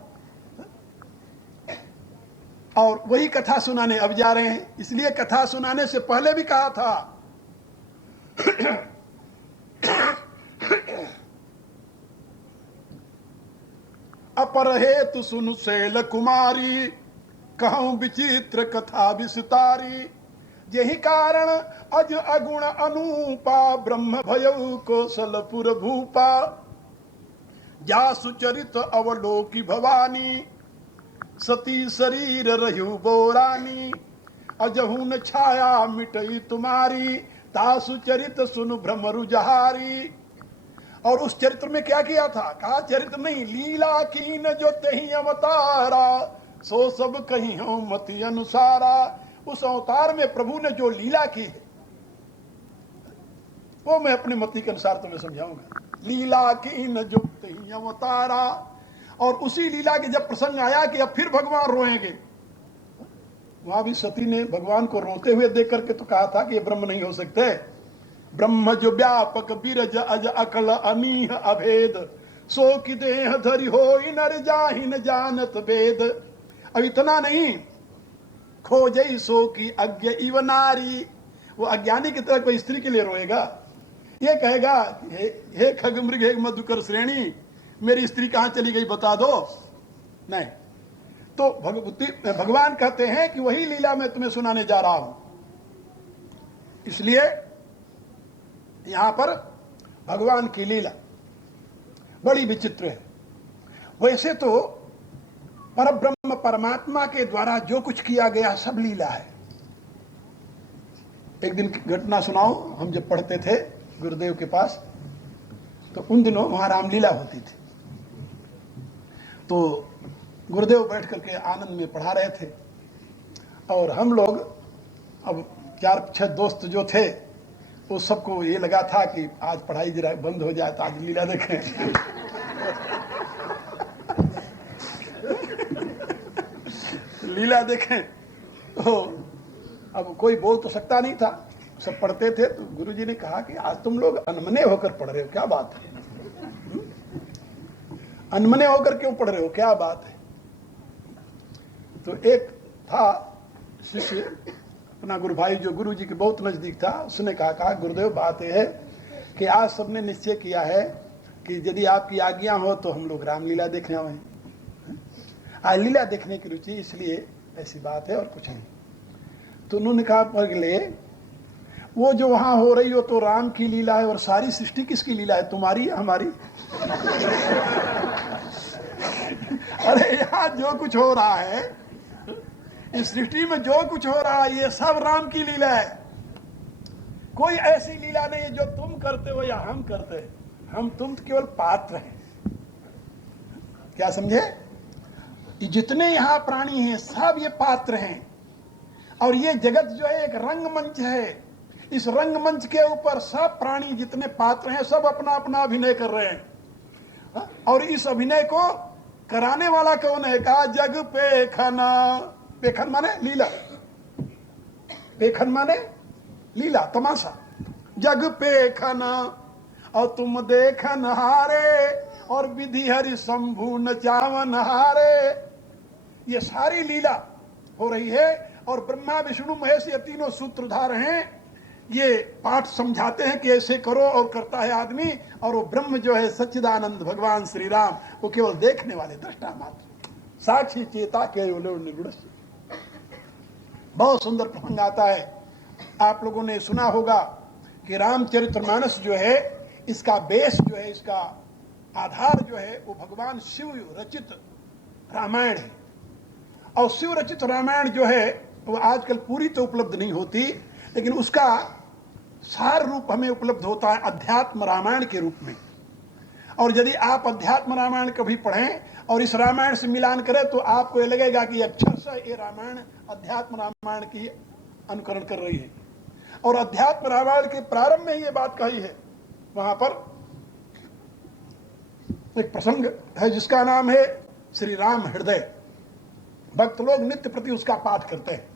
और वही कथा सुनाने अब जा रहे हैं। इसलिए कथा सुनाने से पहले भी कहा था अपर हेतु सुनु शैल कुमारी, कहूं विचित्र कथा विस्तारी। यही कारण अज अगुण अनूपा, ब्रह्म भयउ कौशलपुर भूपा। जा सुचरित अवलोकी भवानी, सती शरीर रहु बोरानी। अजहुन छाया मिटई तुम्हारी, तासु चरित सुनु भ्रमरु जहारी। और उस चरित्र में क्या किया था? कहा चरित्र नहीं, लीला कीन जो तही अवतारा, सो सब कहीं हो मति अनुसारा। उस अवतार में प्रभु ने जो लीला की है वो मैं अपने मति के अनुसार तुम्हें समझाऊंगा। लीला कीन जो तही अवतारा। और उसी लीला के जब प्रसंग आया कि अब फिर भगवान रोएंगे, वहां भी सती ने भगवान को रोते हुए देख करके तो कहा था कि ये ब्रह्म नहीं हो सकते। ब्रह्म जो व्यापक बिरज अज अकल अमीह अभेद, सो की देह धरि होई नर जाहि न जानत वेद। अब इतना नहीं, खोजई सो की अज्ञ इव नारी। वो अज्ञानी की तरह कोई स्त्री के लिए रोएगा? ये कहेगा हे खग मृग हे मधुकर श्रेणी, मेरी स्त्री कहां चली गई बता दो? नहीं। तो भगवान कहते हैं कि वही लीला मैं तुम्हें सुनाने जा रहा हूं। इसलिए यहां पर भगवान की लीला बड़ी विचित्र है। वैसे तो परब्रह्म परमात्मा के द्वारा जो कुछ किया गया सब लीला है, एक दिन की घटना सुनाओ। हम जब पढ़ते थे गुरुदेव के पास, तो उन दिनों वहां रामलीला होती थी। तो गुरुदेव बैठ करके आनंद में पढ़ा रहे थे, और हम लोग, अब 4-6 दोस्त जो थे, वो सबको ये लगा था कि आज पढ़ाई जरा बंद हो जाए तो आज लीला देखें। लीला देखें। तो अब कोई बोल तो सकता नहीं था, सब पढ़ते थे। तो गुरुजी ने कहा कि आज तुम लोग अनमने होकर पढ़ रहे हो, क्या बात है? अनमने होकर क्यों पढ़ रहे हो, क्या बात है? तो एक था शिष्य, अपना गुरु भाई, जो गुरु जी के बहुत नजदीक था, उसने कहा गुरुदेव, बात यह है कि आज सबने निश्चय किया है कि यदि आपकी आज्ञा हो तो हम लोग रामलीला देखने आए। आज लीला देखने की रुचि, इसलिए ऐसी बात है और कुछ नहीं। तो उन्होंने कहा, पगले, वो जो वहां हो रही हो तो राम की लीला है, और सारी सृष्टि किसकी लीला है, तुम्हारी या हमारी? अरे यहाँ जो कुछ हो रहा है, इस सृष्टि में जो कुछ हो रहा है, ये सब राम की लीला है। कोई ऐसी लीला नहीं है जो तुम करते हो या हम करते हैं। हम तुम तो केवल पात्र हैं। क्या समझे? जितने यहाँ प्राणी हैं सब ये पात्र हैं, और ये जगत जो है एक रंगमंच है। इस रंगमंच के ऊपर सब प्राणी जितने पात्र हैं सब अपना अपना अभिनय कर रहे हैं, और इस अभिनय को कराने वाला कौन है? कहा जग पेखना। पेखन माने लीला, पेखन माने लीला, तमाशा। जग पेखन और तुम देखन हारे, और विधि हरि शंभु नचावन हारे। ये सारी लीला हो रही है, और ब्रह्मा विष्णु महेश ये तीनों सूत्रधार हैं। ये पाठ समझाते हैं कि ऐसे करो, और करता है आदमी। और वो ब्रह्म जो है सच्चिदानंद भगवान श्री राम, वो केवल देखने वाले, दृष्टा मात्र, साक्षी चेता केवलो निर्गुणस्य। बहुत सुंदर प्रसंग आता है। आप लोगों ने सुना होगा कि रामचरितमानस जो है, इसका बेस जो है, इसका आधार जो है, वो भगवान शिव रचित रामायण है। और शिव रचित रामायण जो है वो आजकल पूरी तो उपलब्ध नहीं होती, लेकिन उसका सार रूप हमें उपलब्ध होता है अध्यात्म रामायण के रूप में। और यदि आप अध्यात्म रामायण कभी पढ़ें और इस रामायण से मिलान करें, तो आपको ये लगेगा कि अक्षरशः ये रामायण अध्यात्म रामायण की अनुकरण कर रही है। और अध्यात्म रामायण के प्रारंभ में ये बात कही है। वहां पर एक प्रसंग है जिसका नाम है श्री राम हृदय। भक्त लोग नित्य प्रति उसका पाठ करते हैं।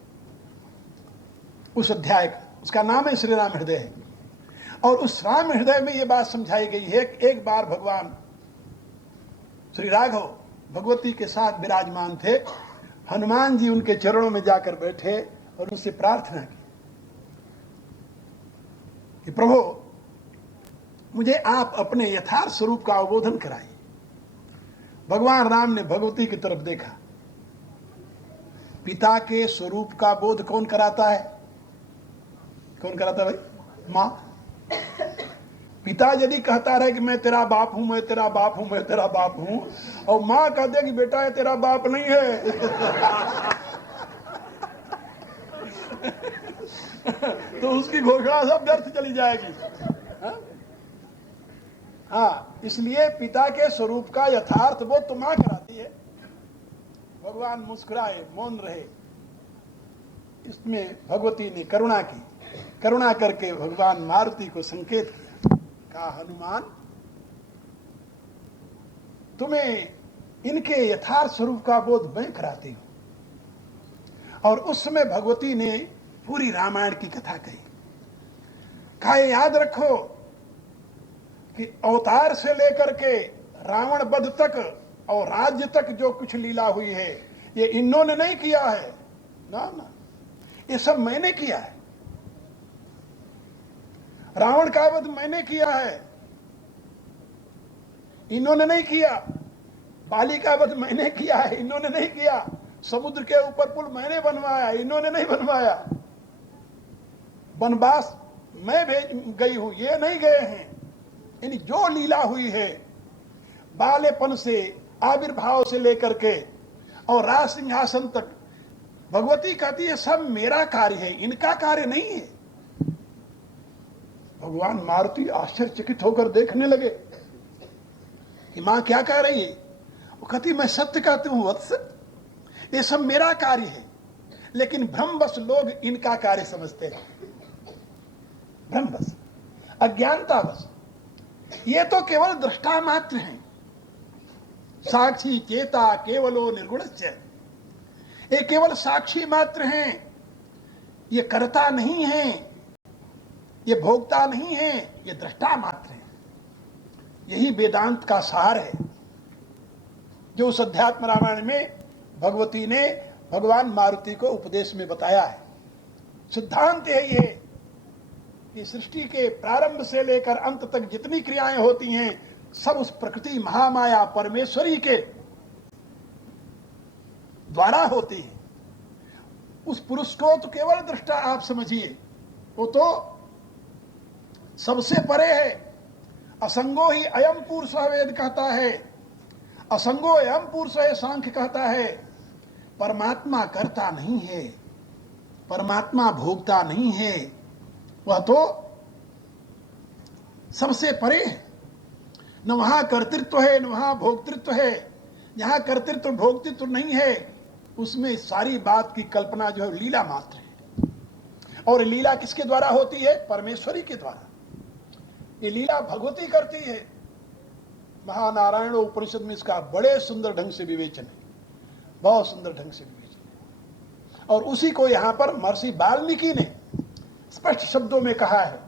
उस अध्याय का, उसका नाम है श्री राम हृदय है। और उस राम हृदय में यह बात समझाई गई है कि एक बार भगवान श्री राघव भगवती के साथ विराजमान थे। हनुमान जी उनके चरणों में जाकर बैठे और उनसे प्रार्थना की कि प्रभु, मुझे आप अपने यथार्थ स्वरूप का अवबोधन कराइए। भगवान राम ने भगवती की तरफ देखा। पिता के स्वरूप का बोध कौन कराता है? कौन कराता है भाई? मां। पिता यदि कहता रहे कि मैं तेरा बाप हूं, मैं तेरा बाप हूं, मैं तेरा बाप हूं, और मां कहते कि बेटा ये तेरा बाप नहीं है, तो उसकी घोषणा सब व्यर्थ चली जाएगी। हाँ, इसलिए पिता के स्वरूप का यथार्थ बोध तो मां कराती है। भगवान मुस्कुराए, मौन रहे। इसमें भगवती ने करुणा की। करुणा करके भगवान मारुति को संकेत किया, कहा हनुमान, तुम्हें इनके यथार्थ स्वरूप का बोध मैं कराती हूं। और उस समय भगवती ने पूरी रामायण की कथा कही। कहा याद रखो कि अवतार से लेकर के रावण वध तक और राज्य तक जो कुछ लीला हुई है, ये इन्होंने नहीं किया है, ना ना, ये सब मैंने किया है। रावण का वध मैंने किया है, इन्होंने नहीं किया। बाली का वध मैंने किया है, इन्होंने नहीं किया। समुद्र के ऊपर पुल मैंने बनवाया, इन्होंने नहीं बनवाया। वनवास मैं भेज गई हूं, ये नहीं गए हैं। यानी जो लीला हुई है बालेपन से, आविर्भाव से लेकर के और राज सिंहासन तक, भगवती कहती है सब मेरा कार्य है, इनका कार्य नहीं है। भगवान मारुति आश्चर्यचकित होकर देखने लगे कि मां क्या कह रही है। वो कहती मैं सत्य कहती हूं वत्स, ये सब मेरा कार्य है, लेकिन भ्रमवश लोग इनका कार्य समझते हैं। भ्रमवश, अज्ञानतावश, ये तो केवल दृष्टा मात्र हैं। साक्षी चेता केवलो निर्गुणस्य, ये केवल साक्षी मात्र हैं, ये कर्ता नहीं है, ये भोक्ता नहीं है, ये दृष्टा मात्र है। यही वेदांत का सार है जो उस अध्यात्म रामायण में भगवती ने भगवान मारुति को उपदेश में बताया है। सिद्धांत है ये कि सृष्टि के प्रारंभ से लेकर अंत तक जितनी क्रियाएं होती हैं सब उस प्रकृति महामाया परमेश्वरी के द्वारा होती है। उस पुरुष को तो केवल दृष्टा आप समझिए, वो तो सबसे परे है। असंगो ही अयम पुरुष वेद कहता है, असंगो अयम पुरुष है सांख्य कहता है। परमात्मा करता नहीं है, परमात्मा भोगता नहीं है, वह तो सबसे परे है। न वहां कर्तृत्व है न वहां भोक्तृत्व है। जहां कर्तृत्व भोक्तृत्व नहीं है उसमें सारी बात की कल्पना जो है लीला मात्र है। और लीला किसके द्वारा होती है? परमेश्वरी के द्वारा। ये लीला भगवती करती है। महानारायण उपनिषद में इसका बड़े सुंदर ढंग से विवेचन है, बहुत सुंदर ढंग से विवेचन है। और उसी को यहां पर महर्षि वाल्मीकि ने स्पष्ट शब्दों में कहा है,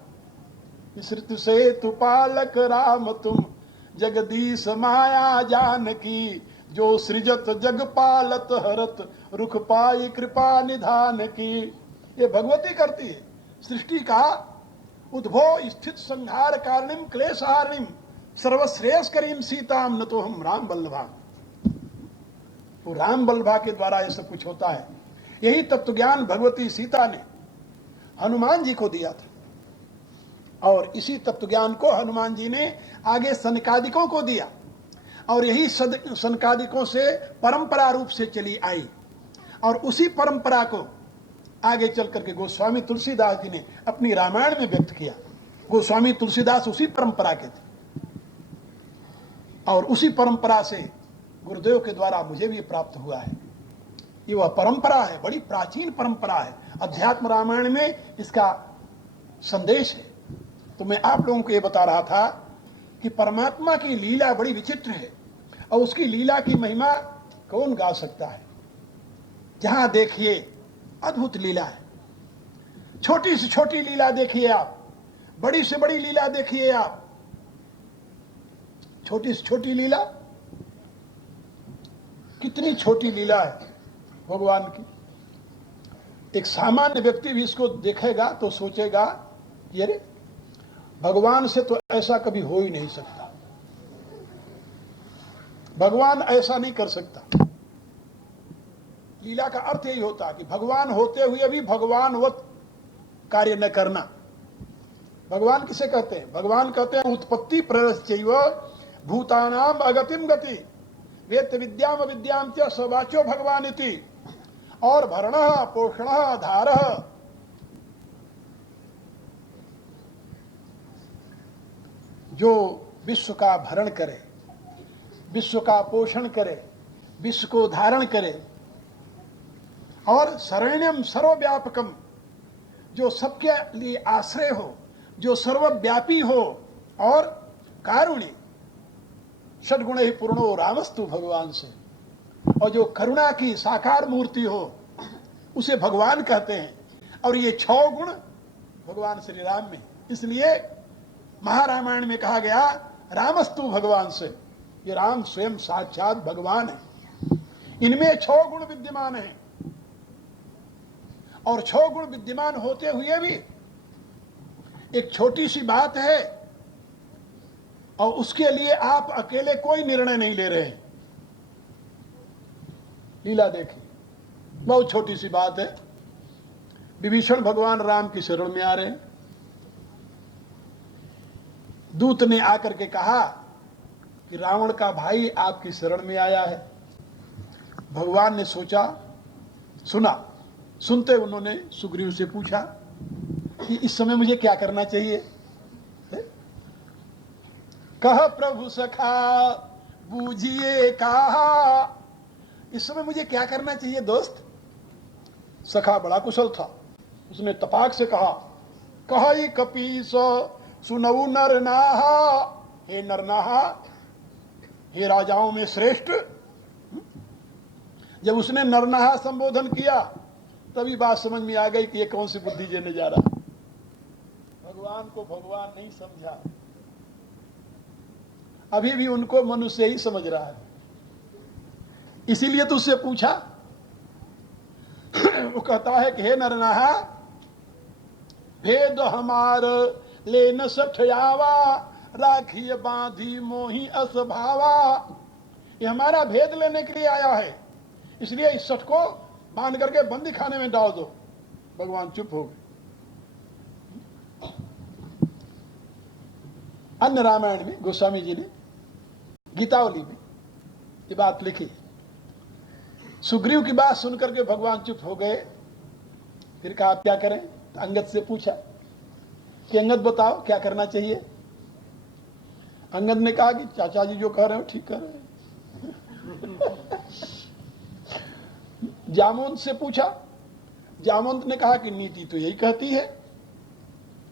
इस ऋतु से तु पालक राम तुम जगदीश माया जानकी, जो सृजत जग पालत हरत रुख पाई कृपा निधान की। ये भगवती करती है। सृष्टि का उद्भव स्थित संहार कारणिम क्लेशहारिणीम सर्वश्रेयस्करीम सीताम न तो हम राम बल्लभा। तो राम बल्लभा के द्वारा ये सब कुछ होता है। यही तत्व ज्ञान भगवती सीता ने हनुमान जी को दिया था और इसी तत्व ज्ञान को हनुमान जी ने आगे सनकादिकों को दिया और यही सनकादिकों से परंपरा रूप से चली आई और उसी परंपरा को आगे चल करके गोस्वामी तुलसीदास जी ने अपनी रामायण में व्यक्त किया। गोस्वामी तुलसीदास उसी परंपरा के थे और उसी परंपरा से गुरुदेव के द्वारा मुझे भी प्राप्त हुआ है। ये वह परंपरा है, बड़ी प्राचीन परंपरा है। अध्यात्म रामायण में इसका संदेश है। तो मैं आप लोगों को ये बता रहा था कि परमात्मा की लीला बड़ी विचित्र है और उसकी लीला की महिमा कौन गा सकता है। जहां देखिए अद्भुत लीला है। छोटी से छोटी लीला देखिए आप, बड़ी से बड़ी लीला देखिए आप। छोटी से छोटी लीला, कितनी छोटी लीला है भगवान की। एक सामान्य व्यक्ति भी इसको देखेगा तो सोचेगा कि अरे भगवान से तो ऐसा कभी हो ही नहीं सकता, भगवान ऐसा नहीं कर सकता। लीला का अर्थ यही होता है कि भगवान होते हुए भी भगवानवत कार्य न करना। भगवान किसे कहते हैं? भगवान कहते हैं उत्पत्ति प्रलयश्चैव भूतानाम अगतिम गति वेत्त विद्याम विद्याम च सवाचो भगवान इति। और भरणः पोषणः धारः, जो विश्व का भरण करे, विश्व का पोषण करे, विश्व को धारण करे, और शरण्यम सर्वव्यापकम, जो सबके लिए आश्रय हो, जो सर्वव्यापी हो, और कारुण्य षड्गुण ही पूर्णो रामस्तु भगवान से, और जो करुणा की साकार मूर्ति हो उसे भगवान कहते हैं। और ये 6 गुण भगवान श्री राम में, इसलिए महारामायण में कहा गया रामस्तु भगवान से। ये राम स्वयं साक्षात भगवान है। इनमें 6 गुण विद्यमान हैं और 6 गुण विद्यमान होते हुए भी एक छोटी सी बात है और उसके लिए आप अकेले कोई निर्णय नहीं ले रहे हैं। लीला देखिए, बहुत छोटी सी बात है। विभीषण भगवान राम की शरण में आ रहे हैं। दूत ने आकर के कहा कि रावण का भाई आपकी शरण में आया है। भगवान ने सोचा, सुना। सुनते उन्होंने सुग्रीव से पूछा कि इस समय मुझे क्या करना चाहिए। कह प्रभु सखा बूझिए कहा। इस समय मुझे क्या करना चाहिए दोस्त? सखा बड़ा कुशल था, उसने तपाक से कहा, कही कपीस सुनऊ नरनाहा। हे नरनाहा, हे राजाओं में श्रेष्ठ। जब उसने नरनाहा संबोधन किया तभी बात समझ में आ गई कि ये कौन सी बुद्धि देने जा रहा। भगवान को भगवान नहीं समझा, अभी भी उनको मनुष्य ही समझ रहा है। इसीलिए तो उससे पूछा। वो कहता है कि हे नरनाहा, भेद हमार ले न सठयावा, राखिए बांधी मोही असभावा। ये हमारा भेद लेने के लिए आया है, इसलिए इस सठ को बांध करके बंदी खाने में डाल दो। भगवान चुप हो गए। अन्य रामायण में गोस्वामी जी ने गीतावली में ये बात लिखी। सुग्रीव की बात सुनकर के भगवान चुप हो गए। फिर कहा आप क्या करें? तो अंगद से पूछा कि अंगद बताओ क्या करना चाहिए। अंगद ने कहा कि चाचा जी जो कह रहे हो ठीक कर रहे हैं। जामवंत से पूछा, जामवंत ने कहा कि नीति तो यही कहती है,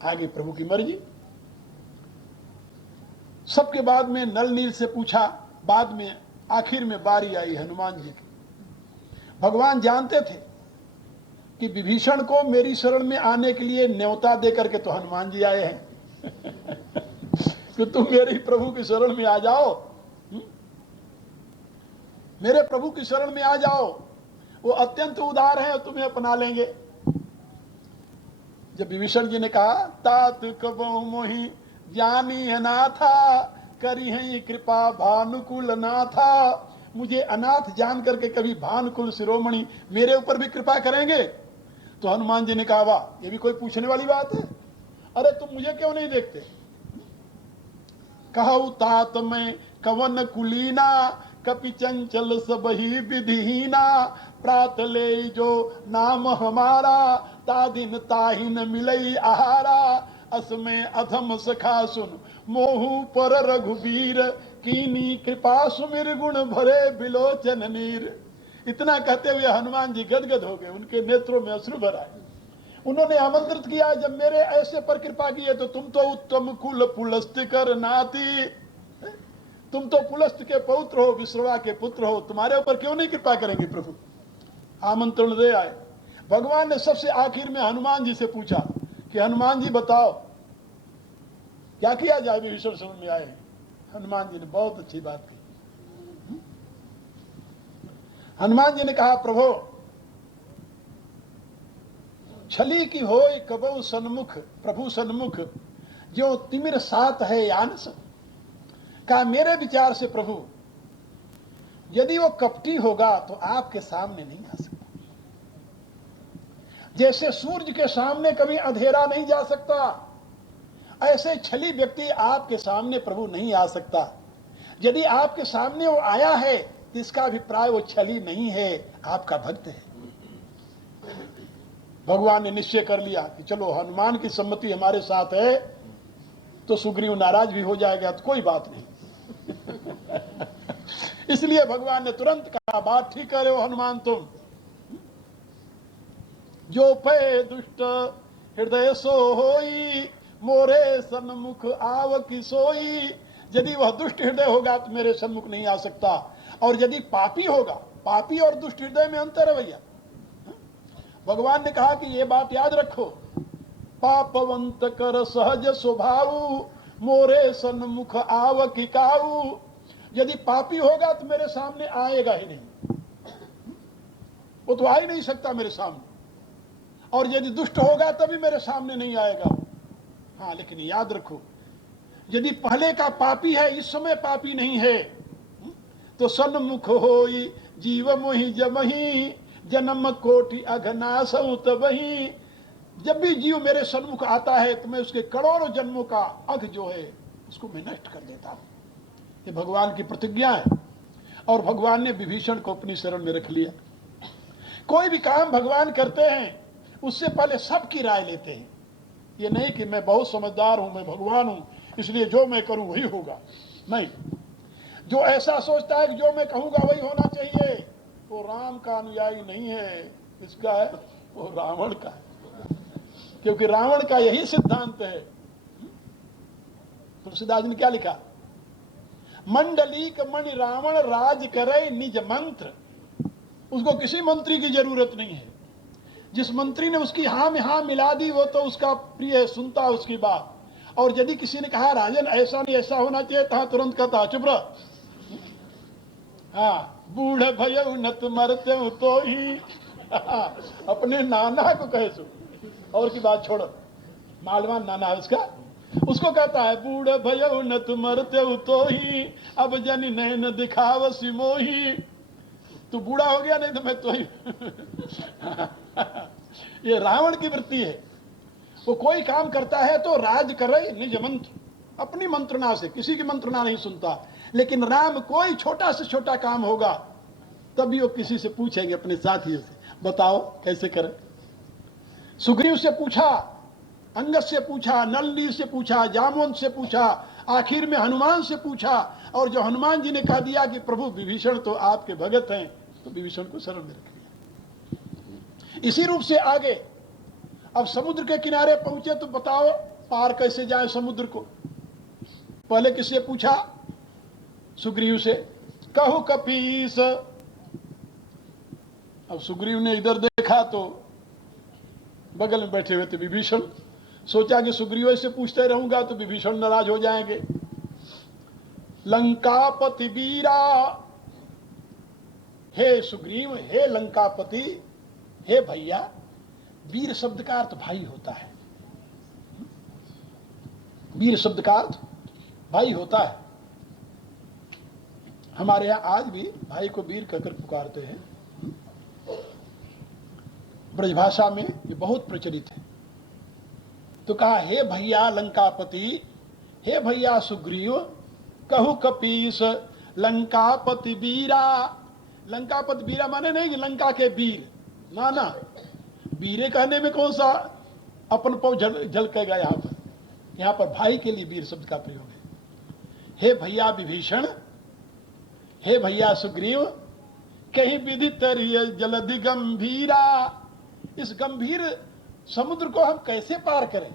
आगे प्रभु की मर्जी। सबके बाद में नल नील से पूछा, बाद में आखिर में बारी आई हनुमान जी की। भगवान जानते थे कि विभीषण को मेरी शरण में आने के लिए न्योता देकर के तो हनुमान जी आए हैं कि तुम मेरी प्रभु की शरण में आ जाओ, मेरे प्रभु की शरण में आ जाओ, वो अत्यंत उदार हैं और तुम्हें अपना लेंगे। जब विभीषण जी ने कहा तात कबहु मोहि जानी अनाथा, करी है कृपा भानुकुल नाथा, मुझे अनाथ जान करके कभी भानुकुल शिरोमणि मेरे ऊपर भी कृपा करेंगे? तो हनुमान जी ने कहा वाह, ये भी कोई पूछने वाली बात है, अरे तुम मुझे क्यों नहीं देखते? कहु तात में कवन कुलीना, कपि चंचल सबही विधिहीना, प्रात ले जो नाम हमारा, तादिन ताहिन मिलई आहारा, असमें अधम सखा सुन मोहू पर रघुबीर, कीनी कृपा सुमिर गुण भरे बिलोचन नीर। इतना कहते हुए हनुमान जी गदगद हो गए, उनके नेत्रों में अश्रु भर आए। उन्होंने आमंत्रित किया, जब मेरे ऐसे पर कृपा की है तो तुम तो उत्तम कुल पुलस्त कर नाती, तुम तो पुलस्त के पौत्र हो, विश्रवा के पुत्र हो, तुम्हारे ऊपर क्यों नहीं कृपा करेंगे प्रभु? आमंत्रण दे आए। भगवान ने सबसे आखिर में हनुमान जी से पूछा कि हनुमान जी बताओ क्या किया जाए, विभीषण शरण में आए। हनुमान जी ने बहुत अच्छी बात की। हनुमान जी ने कहा प्रभु, छली की होय कबहु सन्मुख, प्रभु सन्मुख जो तिमिर सात है यानस। कहा मेरे विचार से प्रभु, यदि वो कपटी होगा तो आपके सामने नहीं आ सकता। जैसे सूर्य के सामने कभी अंधेरा नहीं जा सकता, ऐसे छली व्यक्ति आपके सामने प्रभु नहीं आ सकता। यदि आपके सामने वो आया है तो इसका अभिप्राय वो छली नहीं है, आपका भक्त है। भगवान ने निश्चय कर लिया कि चलो हनुमान की सम्मति हमारे साथ है तो सुग्रीव नाराज भी हो जाएगा तो कोई बात नहीं। इसलिए भगवान ने तुरंत कहा बात ठीक कह रहे हो हनुमान तुम। जो पे दुष्ट हृदय सो होई, मोरे सन्मुख आव की सोई। यदि वह दुष्ट हृदय होगा तो मेरे सन्मुख नहीं आ सकता, और यदि पापी होगा, पापी और दुष्ट हृदय में अंतर है भैया। भगवान ने कहा कि ये बात याद रखो, पापवंत कर सहज स्वभाव, मोरे सन्मुख आव की काऊ। यदि पापी होगा तो मेरे सामने आएगा ही नहीं, वो तो आ ही नहीं सकता मेरे सामने, और यदि दुष्ट होगा तभी मेरे सामने नहीं आएगा। हाँ, लेकिन याद रखो, यदि पहले का पापी है इस समय पापी नहीं है तो सन्मुख होई जीव मोहि जमही, जन्म कोटि अघनाश तबही। जब भी जीव मेरे सन्मुख आता है तो मैं उसके करोड़ों जन्मों का अघ जो है उसको मैं नष्ट कर देता हूं। ये भगवान की प्रतिज्ञा है, और भगवान ने विभीषण को अपनी शरण में रख लिया। कोई भी काम भगवान करते हैं उससे पहले सबकी राय लेते हैं। ये नहीं कि मैं बहुत समझदार हूं, मैं भगवान हूं, इसलिए जो मैं करूं वही होगा। नहीं, जो ऐसा सोचता है कि जो मैं कहूंगा वही होना चाहिए, वो राम का अनुयायी नहीं है। किसका है? वो रावण का है, क्योंकि रावण का यही सिद्धांत है। तुलसीदास ने क्या लिखा? मंडलीक मणि रावण राज करे निज मंत्र। उसको किसी मंत्री की जरूरत नहीं है। जिस मंत्री ने उसकी हाँ में हाँ मिला दी वो तो उसका प्रिय है, सुनता उसकी बात। और यदि किसी ने कहा राजन ऐसा नहीं ऐसा होना चाहिए, तो तुरंत कहता चुप रह। हाँ, बूढ़ भय नत मरते हूं तो ही अपने नाना को कहे सो, और की बात छोड़ो। मालवान नाना है उसका, उसको कहता है बूढ़ भय नत मरते हूं तो ही अब जनी नैन दिखाव सिमोही। तू बूढ़ा हो गया, नहीं तो मैं तो ही ये रावण की वृत्ति है। वो कोई काम करता है तो राज करे निज मंत्र, अपनी मंत्रणा से, किसी की मंत्रणा नहीं सुनता। लेकिन राम कोई छोटा से छोटा काम होगा तभी वो किसी से पूछेंगे, अपने साथियों से, बताओ कैसे करें। सुग्रीव से पूछा, अंगद से पूछा, नल से पूछा, जामवंत से पूछा, आखिर में हनुमान से पूछा। और जो हनुमान जी ने कह दिया कि प्रभु विभीषण तो आपके भगत हैं, तो विभीषण को शरण में रख लिया। इसी रूप से आगे अब समुद्र के किनारे पहुंचे तो बताओ पार कैसे जाए समुद्र को। पहले किससे पूछा? सुग्रीव से। कहु कपीस। अब सुग्रीव ने इधर देखा तो बगल में बैठे हुए थे विभीषण। सोचा कि सुग्रीव से पूछते रहूंगा तो विभीषण नाराज हो जाएंगे। लंकापति वीरा। हे सुग्रीव, हे लंकापति, हे भैया। वीर शब्द का अर्थ भाई होता है। वीर शब्द का अर्थ भाई होता है। हमारे यहां आज भी भाई को वीर कहकर पुकारते हैं। ब्रजभाषा में ये बहुत प्रचलित है। तो कहा हे भैया लंकापति, हे भैया सुग्रीव, कहु कपीस लंकापति वीरा। लंकापति वीरा माने नहीं कि लंका के वीर, ना ना, वीरे कहने में कौन सा अपन पौ झलकेगा। यहां पर भाई के लिए वीर शब्द का प्रयोग है। हे भैया विभीषण, हे भैया सुग्रीव, कहीं विधि तरिय जलधि गंभीरा। इस गंभीर समुद्र को हम कैसे पार करें?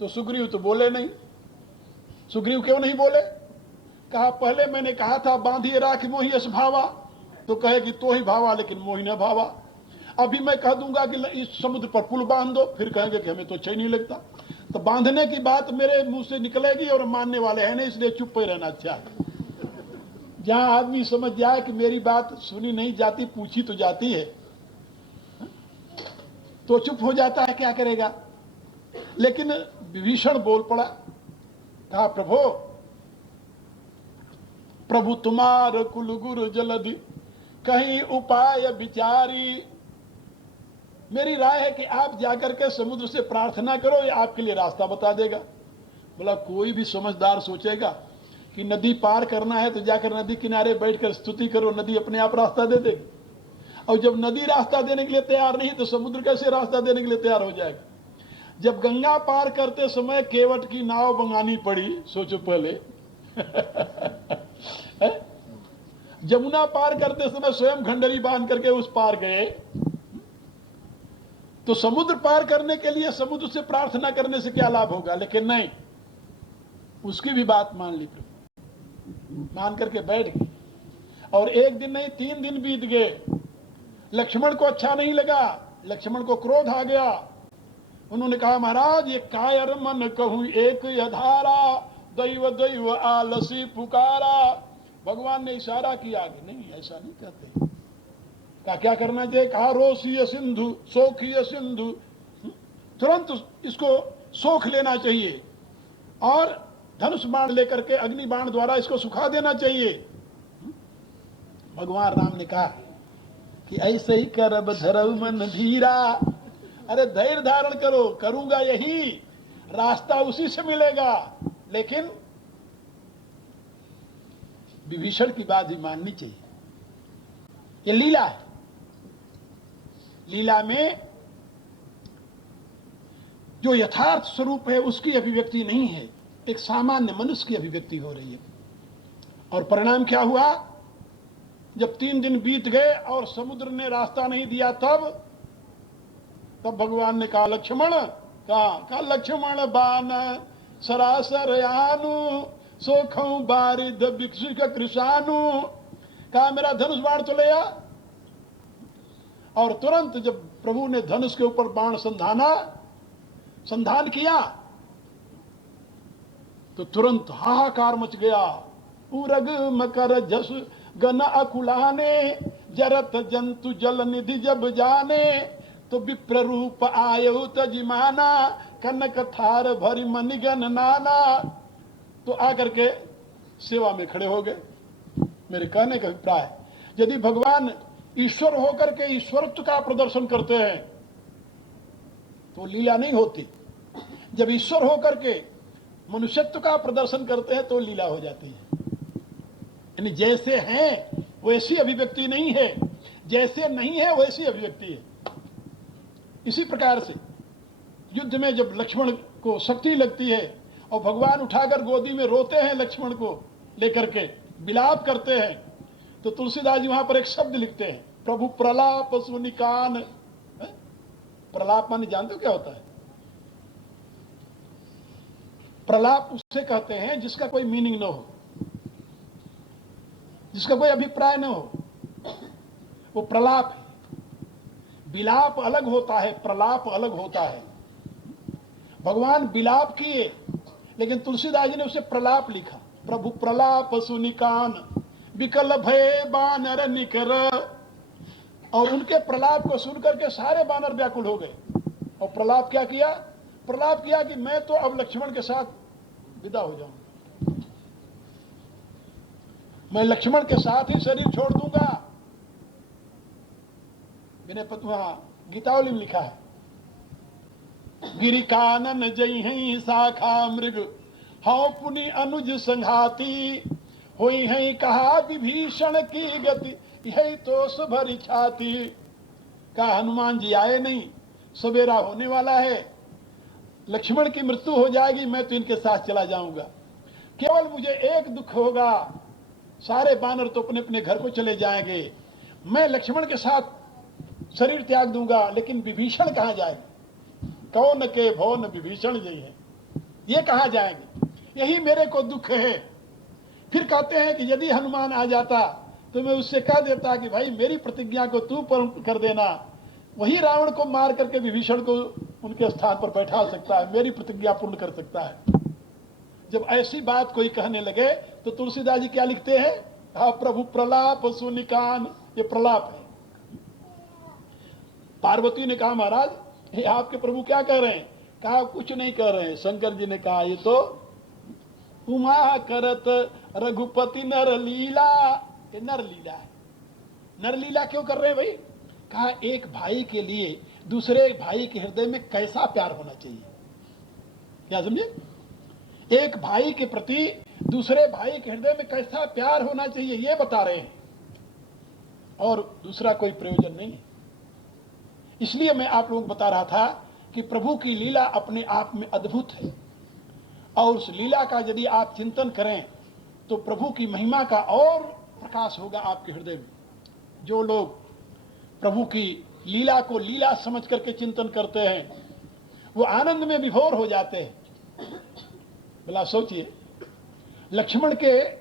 तो सुग्रीव तो बोले नहीं। सुग्रीव क्यों नहीं बोले? कहा पहले मैंने कहा था बांधिए राख मोहि यश भावा, तो कहे कि तो ही भावा लेकिन मोहि न भावा। अभी मैं कह दूंगा कि इस समुद्र पर पुल बांध दो, फिर कहेंगे कि हमें तो अच्छा ही नहीं लगता। तो बांधने की बात मेरे मुंह से निकलेगी और मानने वाले हैं नहीं, इसलिए चुप ही रहना अच्छा है। जहां आदमी समझ जाए कि मेरी बात सुनी नहीं जाती, पूछी तो जाती है, तो चुप हो जाता है, क्या करेगा। लेकिन विभीषण बोल पड़ा। कहा प्रभु, प्रभु तुम्हार कुल गुरु जलधि कहीं उपाय विचारी। मेरी राय है कि आप जाकर के समुद्र से प्रार्थना करो, ये आपके लिए रास्ता बता देगा। बोला कोई भी समझदार सोचेगा कि नदी पार करना है तो जाकर नदी किनारे बैठकर स्तुति करो, नदी अपने आप रास्ता दे देगी। और जब नदी रास्ता देने के लिए तैयार नहीं तो समुद्र कैसे रास्ता देने के लिए तैयार हो जाएगा। जब गंगा पार करते समय केवट की नाव मंगानी पड़ी, सोचो पहले जमुना पार करते समय स्वयं खंडरी बांध करके उस पार गए, तो समुद्र पार करने के लिए समुद्र से प्रार्थना करने से क्या लाभ होगा। लेकिन नहीं, उसकी भी बात मान ली प्रभु, मान करके बैठ गए। और एक दिन नहीं 3 दिन बीत गए। लक्ष्मण को अच्छा नहीं लगा, लक्ष्मण को क्रोध आ गया। उन्होंने कहा महाराज ये कायर मन कहूं एक यधारा, दैव दैव आलसी पुकारा। भगवान ने इशारा किया कि नहीं ऐसा नहीं कहते। कहा क्या करना चाहिए? कहा रोषीय सिंधु सोखीय सिंधु, तुरंत इसको सोख लेना चाहिए और धनुष बाण लेकर के अग्नि बाण द्वारा इसको सुखा देना चाहिए। भगवान राम ने कहा कि ऐसे ही करब धरव मन धीरा। अरे धैर्य धारण करो, करूंगा यही, रास्ता उसी से मिलेगा। लेकिन विभीषण की बात भी माननी चाहिए। ये लीला है, लीला में जो यथार्थ स्वरूप है उसकी अभिव्यक्ति नहीं है। एक सामान्य मनुष्य की अभिव्यक्ति हो रही है। और परिणाम क्या हुआ? जब 3 दिन बीत गए और समुद्र ने रास्ता नहीं दिया, तब भगवान ने कहा लक्ष्मण, कहा लक्ष्मण बान सरासर आनु सोखऊ बारिद भिक्षुक कृषानु, कहा मेरा धनुष बाण तो ले आ। और तुरंत जब प्रभु ने धनुष के ऊपर बाण संधान किया तो तुरंत हाहाकार मच गया। उरग मकर जस गन अकुलाने जरत जंतु जल निधि जब जाने, तो विप्र रूप आयु तजिमाना कनक थार भरी मनिगन नाना। तो आकर के सेवा में खड़े हो गए। मेरे कहने का अभिप्राय, यदि भगवान ईश्वर होकर के ईश्वरत्व का प्रदर्शन करते हैं तो लीला नहीं होती। जब ईश्वर होकर के मनुष्यत्व का प्रदर्शन करते हैं तो लीला हो जाती है। यानी जैसे हैं वैसी अभिव्यक्ति नहीं है, जैसे नहीं है वैसी अभिव्यक्ति है। इसी प्रकार से युद्ध में जब लक्ष्मण को शक्ति लगती है और भगवान उठाकर गोदी में रोते हैं, लक्ष्मण को लेकर के विलाप करते हैं, तो तुलसीदास जी वहां पर एक शब्द लिखते हैं, प्रभु प्रलाप सुनिकान। प्रलाप माने जानते हो क्या होता है? प्रलाप उसे कहते हैं जिसका कोई मीनिंग न हो, जिसका कोई अभिप्राय न हो, वो प्रलाप है। विलाप अलग होता है, प्रलाप अलग होता है। भगवान विलाप किए, लेकिन तुलसीदास जी ने उसे प्रलाप लिखा। प्रभु प्रलाप सुनिकान विकल भय बानर निकर। और उनके प्रलाप को सुनकर के सारे बानर व्याकुल हो गए। और प्रलाप क्या किया? प्रलाप किया कि मैं तो अब लक्ष्मण के साथ विदा हो जाऊंगा, मैं लक्ष्मण के साथ ही शरीर छोड़ दूंगा। विनय वहां गीतावली में लिखा है, गिरि कानन जई हैं शाखा मृग हौ पुनि अनुज संघाती, होई है कहा विभीषण की गति यही तो सुभरी छाती। कहा हनुमान जी आए नहीं, सवेरा होने वाला है, लक्ष्मण की मृत्यु हो जाएगी, मैं तो इनके साथ चला जाऊंगा। केवल मुझे एक दुख होगा, सारे बानर तो अपने अपने घर को चले जाएंगे, मैं लक्ष्मण के साथ शरीर त्याग दूंगा, लेकिन विभीषण कहां जाएंगे? कौन के भवन विभीषण जी है, ये कहां जाएंगे? यही मेरे को दुख है। फिर कहते हैं कि यदि हनुमान आ जाता तो मैं उससे कह देता कि भाई मेरी प्रतिज्ञा को तू पूर्ण कर देना, वही रावण को मार करके विभीषण को उनके स्थान पर बैठा सकता है, मेरी प्रतिज्ञा पूर्ण कर सकता है। जब ऐसी बात कोई कहने लगे तो तुलसीदास जी क्या लिखते हैं? हा प्रभु प्रलाप सुनिकान। ये प्रलाप है। पार्वती ने कहा महाराज ये आपके प्रभु क्या कह रहे हैं? कहा कुछ नहीं कह रहे हैं। शंकर जी ने कहा ये तो उमा करत रघुपति नर लीला, ये नर लीला है। नर लीला क्यों कर रहे हैं भाई? कहा एक भाई के लिए दूसरे भाई के हृदय में कैसा प्यार होना चाहिए, क्या समझे? एक भाई के प्रति दूसरे भाई के हृदय में कैसा प्यार होना चाहिए ये बता रहे हैं, और दूसरा कोई प्रयोजन नहीं है। इसलिए मैं आप लोगों को बता रहा था कि प्रभु की लीला अपने आप में अद्भुत है, और उस लीला का यदि आप चिंतन करें तो प्रभु की महिमा का और प्रकाश होगा आपके हृदय में। जो लोग प्रभु की लीला को लीला समझ करके चिंतन करते हैं वो आनंद में विभोर हो जाते हैं। भला सोचिए, लक्ष्मण के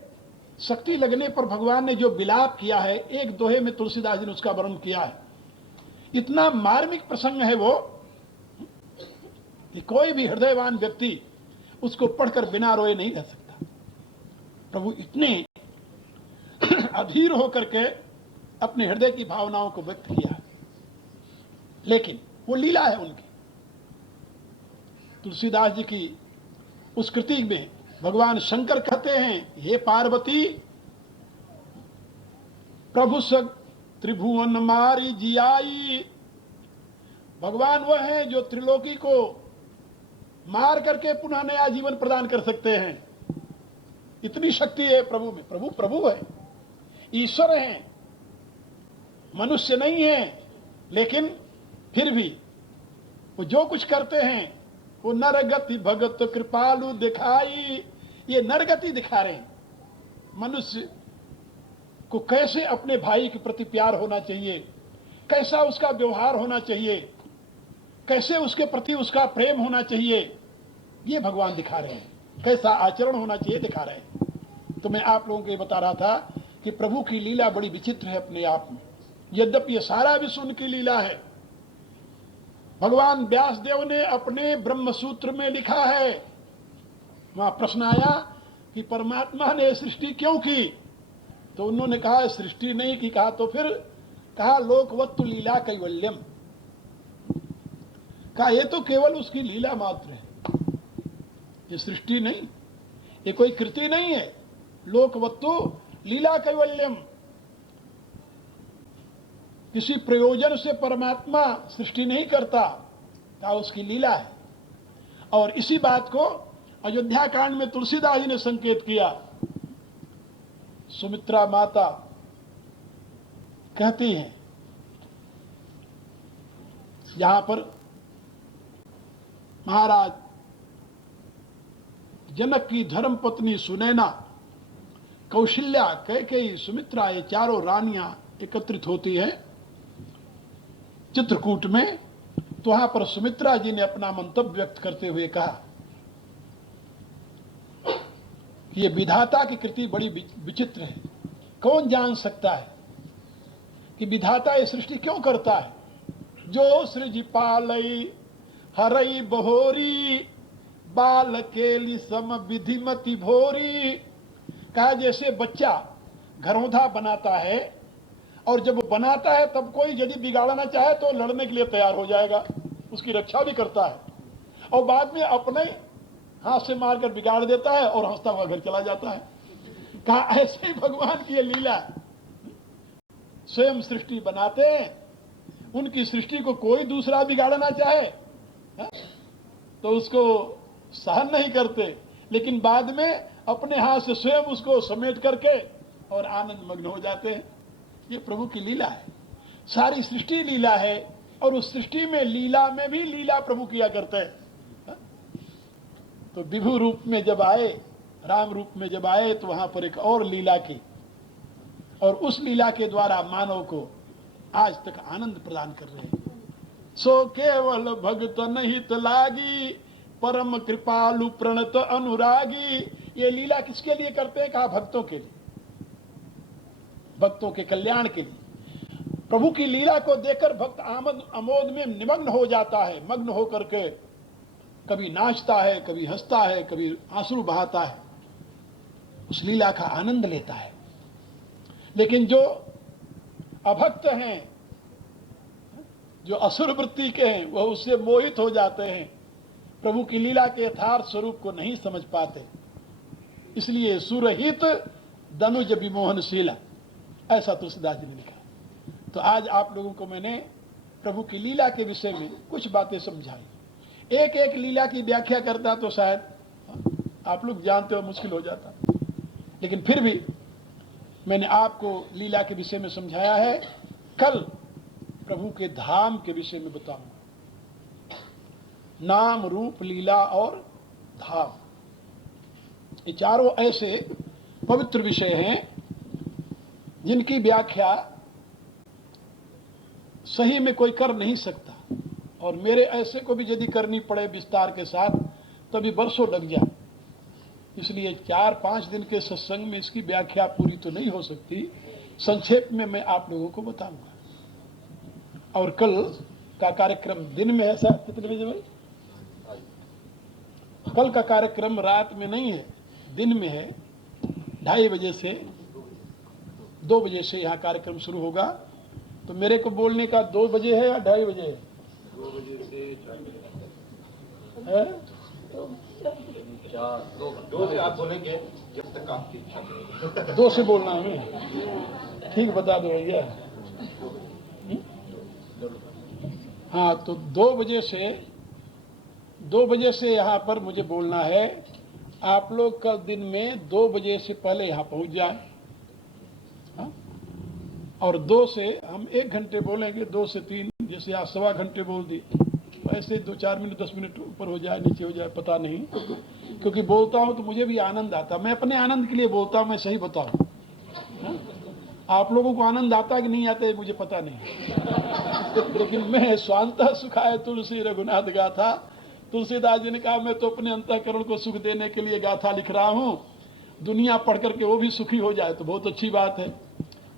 शक्ति लगने पर भगवान ने जो विलाप किया है, एक दोहे में तुलसीदास जी ने उसका वर्णन किया है। इतना मार्मिक प्रसंग है वो कि कोई भी हृदयवान व्यक्ति उसको पढ़कर बिना रोए नहीं रह सकता। प्रभु इतने अधीर होकर के अपने हृदय की भावनाओं को व्यक्त किया, लेकिन वो लीला है उनकी। तुलसीदास जी की उस कृति में भगवान शंकर कहते हैं, हे पार्वती प्रभु सग त्रिभुवन मारी जियाई। भगवान वह हैं जो त्रिलोकी को मार करके पुनः नया जीवन प्रदान कर सकते हैं। इतनी शक्ति है प्रभु में। प्रभु प्रभु है, ईश्वर हैं, मनुष्य नहीं है, लेकिन फिर भी वो जो कुछ करते हैं वो नरगति भगत कृपालु दिखाई, ये नरगति दिखा रहे हैं। मनुष्य को कैसे अपने भाई के प्रति प्यार होना चाहिए, कैसा उसका व्यवहार होना चाहिए, कैसे उसके प्रति उसका प्रेम होना चाहिए, ये भगवान दिखा रहे हैं। कैसा आचरण होना चाहिए दिखा रहे हैं। तो मैं आप लोगों को ये बता रहा था कि प्रभु की लीला बड़ी विचित्र है अपने आप में। यद्यपि ये सारा विश्व उनकी लीला है। भगवान व्यासदेव ने अपने ब्रह्म सूत्र में लिखा है, वहां प्रश्न आया कि परमात्मा ने सृष्टि क्यों की, तो उन्होंने कहा सृष्टि नहीं की। कहा तो फिर, कहा लोकवत्तु लीला कैवल्यम, कहा ये तो केवल उसकी लीला मात्र है, ये सृष्टि नहीं, ये कोई कृति नहीं है। लोकवत्तु लीला कैवल्यम, किसी प्रयोजन से परमात्मा सृष्टि नहीं करता, कहा उसकी लीला है। और इसी बात को अयोध्या कांड में तुलसीदास जी ने संकेत किया। सुमित्रा माता कहती हैं, यहां पर महाराज जनक की धर्म पत्नी सुनैना, कौशल्या, कैकेयी, सुमित्रा, ये चारों रानियां एकत्रित होती है चित्रकूट में। तो वहां पर सुमित्रा जी ने अपना मंतव्य व्यक्त करते हुए कहा, ये विधाता की कृति बड़ी विचित्र है। कौन जान सकता है कि विधाता ये सृष्टि क्यों करता है। जो सृज पालई हरई बहोरी, बाल केली सम विधिमति भोरी। कहा जैसे बच्चा घरौंधा बनाता है, और जब वो बनाता है तब कोई यदि बिगाड़ना चाहे तो लड़ने के लिए तैयार हो जाएगा, उसकी रक्षा भी करता है, और बाद में अपने हाथ से मारकर बिगाड़ देता है और हंसता हुआ घर चला जाता है। कहा ऐसे ही भगवान की ये लीला, स्वयं सृष्टि बनाते हैं, उनकी सृष्टि को कोई दूसरा बिगाड़ना चाहे तो उसको सहन नहीं करते, लेकिन बाद में अपने हाथ से स्वयं उसको समेट करके और आनंद मग्न हो जाते हैं। ये प्रभु की लीला है, सारी सृष्टि लीला है, और उस सृष्टि में लीला में भी लीला प्रभु किया करते हैं। तो विभु रूप में जब आए, राम रूप में जब आए, तो वहां पर एक और लीला की, और उस लीला के द्वारा मानव को आज तक आनंद प्रदान कर रहे हैं। सो केवल भगत नहीं लागी, परम कृपालु प्रणत अनुरागी। ये लीला किसके लिए करते हैं, कहा भक्तों के लिए, भक्तों के कल्याण के लिए। प्रभु की लीला को देखकर भक्त आमद अमोद में निमग्न हो जाता है, मग्न होकर के कभी नाचता है, कभी हंसता है, कभी आंसू बहाता है, उस लीला का आनंद लेता है। लेकिन जो अभक्त हैं, जो असुर वृत्ति के हैं, वह उससे मोहित हो जाते हैं, प्रभु की लीला के यथार्थ स्वरूप को नहीं समझ पाते। इसलिए सुरहित दनुज विमोहनशीला, ऐसा तुलसीदास जी ने लिखा। तो आज आप लोगों को मैंने प्रभु की लीला के विषय में कुछ बातें समझाई। एक एक लीला की व्याख्या करता तो शायद आप लोग जानते हो मुश्किल हो जाता, लेकिन फिर भी मैंने आपको लीला के विषय में समझाया है। कल प्रभु के धाम के विषय में बताऊंगा। नाम, रूप, लीला और धाम, ये चारों ऐसे पवित्र विषय हैं जिनकी व्याख्या सही में कोई कर नहीं सकता, और मेरे ऐसे को भी यदि करनी पड़े विस्तार के साथ तभी बरसों लग जाए। इसलिए 4-5 दिन के सत्संग में इसकी व्याख्या पूरी तो नहीं हो सकती, संक्षेप में मैं आप लोगों को बताऊंगा। और कल का कार्यक्रम दिन में है सर, कितने बजे भाई? कल का कार्यक्रम रात में नहीं है, दिन में है। 2:30 बजे से 2 बजे से यहाँ कार्यक्रम शुरू होगा। तो मेरे को बोलने का 2 बजे है या 2:30 बजे है? 2 बजे से 2 से आप बोलेंगे जब तक आपकी इच्छा। 2 से बोलना हमें, ठीक बता दो भैया। हाँ, तो 2 बजे से यहाँ पर मुझे बोलना है। आप लोग कल दिन में 2 बजे से पहले यहाँ पहुँच जाए, और 2 से हम 1 घंटे बोलेंगे, 2 से 3, जैसे आप 1.25 घंटे बोल दिए, ऐसे 2-4 मिनट 10 मिनट ऊपर हो जाए नीचे हो जाए पता नहीं, क्योंकि बोलता हूँ तो मुझे भी आनंद आता। मैं अपने आनंद के लिए बोलता हूँ, मैं सही बताऊँ। आप लोगों को आनंद आता कि नहीं आता है मुझे पता नहीं, लेकिन मैं स्वांतः सुखाय तुलसी रघुनाथ गाथा, तुलसीदास जी ने कहा मैं तो अपने अंतःकरण को सुख देने के लिए गाथा लिख रहा हूँ, दुनिया पढ़ करके वो भी सुखी हो जाए तो बहुत अच्छी बात है।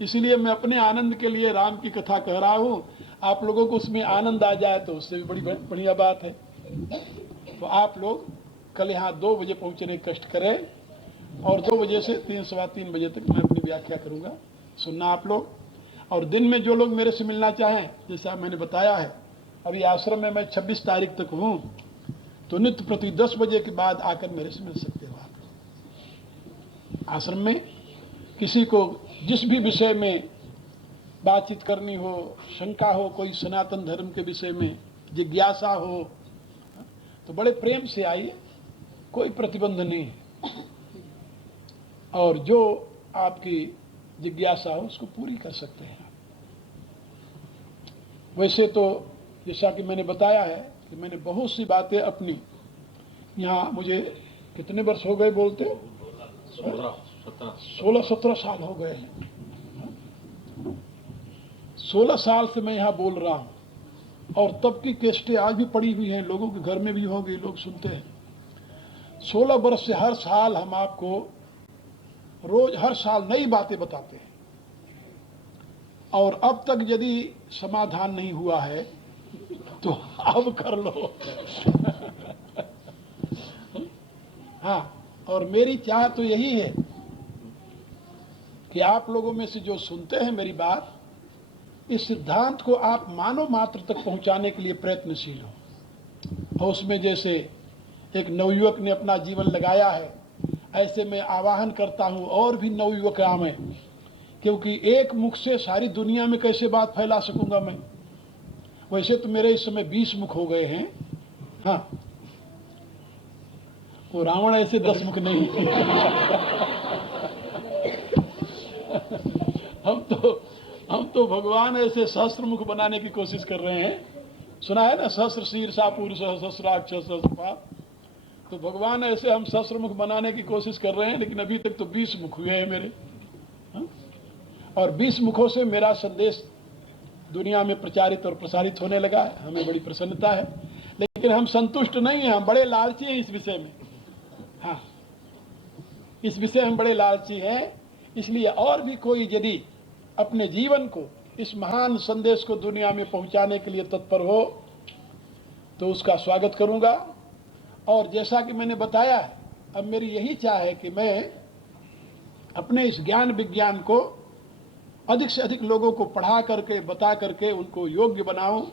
इसलिए मैं अपने आनंद के लिए राम की कथा कह रहा हूँ, आप लोगों को उसमें आनंद आ जाए तो उससे भी बड़ी बढ़िया बात है। तो आप लोग कल यहाँ 2 बजे पहुँचने की कष्ट करें, और 2 बजे से 3-3:15 बजे तक मैं अपनी व्याख्या करूँगा, सुनना आप लोग। और दिन में जो लोग मेरे से मिलना चाहें, जैसा मैंने बताया है, अभी आश्रम में मैं 26 तारीख तक हूँ, तो नित्य प्रति 10 बजे के बाद आकर मेरे से मिल सकते हो आप। आश्रम में किसी को जिस भी विषय में बातचीत करनी हो, शंका हो, कोई सनातन धर्म के विषय में जिज्ञासा हो, तो बड़े प्रेम से आइए, कोई प्रतिबंध नहीं है। और जो आपकी जिज्ञासा हो उसको पूरी कर सकते हैं। वैसे तो जैसा कि मैंने बताया है कि मैंने बहुत सी बातें अपनी यहाँ, मुझे कितने वर्ष हो गए बोलते, 16-17 साल हो गए हैं। 16 साल से मैं यहाँ बोल रहा हूँ, और तब की कैसेटें आज भी पड़ी हुई हैं, लोगों के घर में भी होंगी, लोग सुनते हैं। 16 वर्ष से हर साल हम आपको रोज हर साल नई बातें बताते हैं, और अब तक यदि समाधान नहीं हुआ है तो अब कर लो। हाँ, और मेरी चाह तो यही है कि आप लोगों में से जो सुनते हैं मेरी बात, इस सिद्धांत को आप मानव मात्र तक पहुंचाने के लिए प्रयत्नशील हो। और उसमें जैसे एक नवयुवक ने अपना जीवन लगाया है, ऐसे मैं आवाहन करता हूं और भी नवयुवक आवें, क्योंकि एक मुख से सारी दुनिया में कैसे बात फैला सकूंगा मैं। वैसे तो मेरे इस समय 20 मुख हो गए हैं। हाँ, वो रावण ऐसे 10 मुख नहीं। हम तो भगवान ऐसे सहस्त्र मुख बनाने की कोशिश कर रहे हैं। सुना है ना, सहस्त्र शीर्षा पुरुष सहस्राक्ष सहस्रपाद। तो भगवान ऐसे हम सहस्त्र मुख बनाने की कोशिश कर रहे हैं, लेकिन अभी तक तो 20 मुख हुए हैं मेरे। हाँ? और 20 मुखों से मेरा संदेश दुनिया में प्रचारित और प्रसारित होने लगा है, हमें बड़ी प्रसन्नता है। लेकिन हम संतुष्ट नहीं हैं, हम बड़े लालची हैं इस विषय में। हाँ, इस विषय में बड़े लालची हैं। इसलिए और भी कोई यदि अपने जीवन को इस महान संदेश को दुनिया में पहुंचाने के लिए तत्पर हो तो उसका स्वागत करूंगा। और जैसा कि मैंने बताया है, अब मेरी यही चाह है कि मैं अपने इस ज्ञान विज्ञान को अधिक से अधिक लोगों को पढ़ा करके, बता करके उनको योग्य बनाऊं,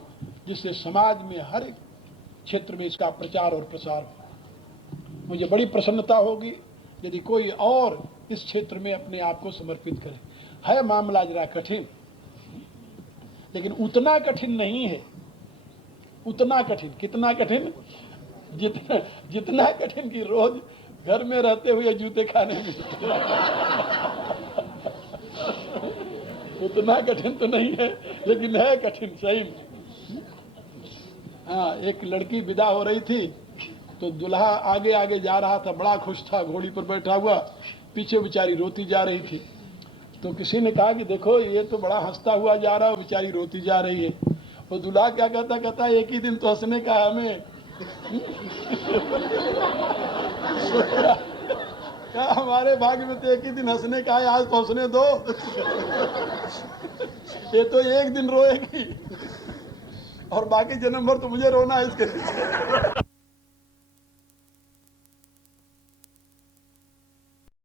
जिससे समाज में हर एक क्षेत्र में इसका प्रचार और प्रसार हो। मुझे बड़ी प्रसन्नता होगी यदि कोई और इस क्षेत्र में अपने आप को समर्पित करे। है मामला जरा कठिन, लेकिन उतना कठिन नहीं है। उतना कठिन, कितना कठिन? जितना कठिन कि रोज घर में रहते हुए जूते खाने में। उतना कठिन तो नहीं है, लेकिन है कठिन सही में। हाँ, एक लड़की विदा हो रही थी तो दूल्हा आगे आगे जा रहा था, बड़ा खुश था, घोड़ी पर बैठा हुआ, पीछे बेचारी रोती जा रही थी। तो किसी ने कहा कि देखो ये तो बड़ा हंसता हुआ जा रहा है, बेचारी रोती जा रही है। वो दूल्हा क्या कहता है, एक ही दिन तो हंसने का हमें। क्या हमारे भाग्य में तो एक ही दिन हंसने का है, आज तो हंसने दो। ये तो एक दिन रोएगी और बाकी जन्म भर तो मुझे रोना है इसके लिए।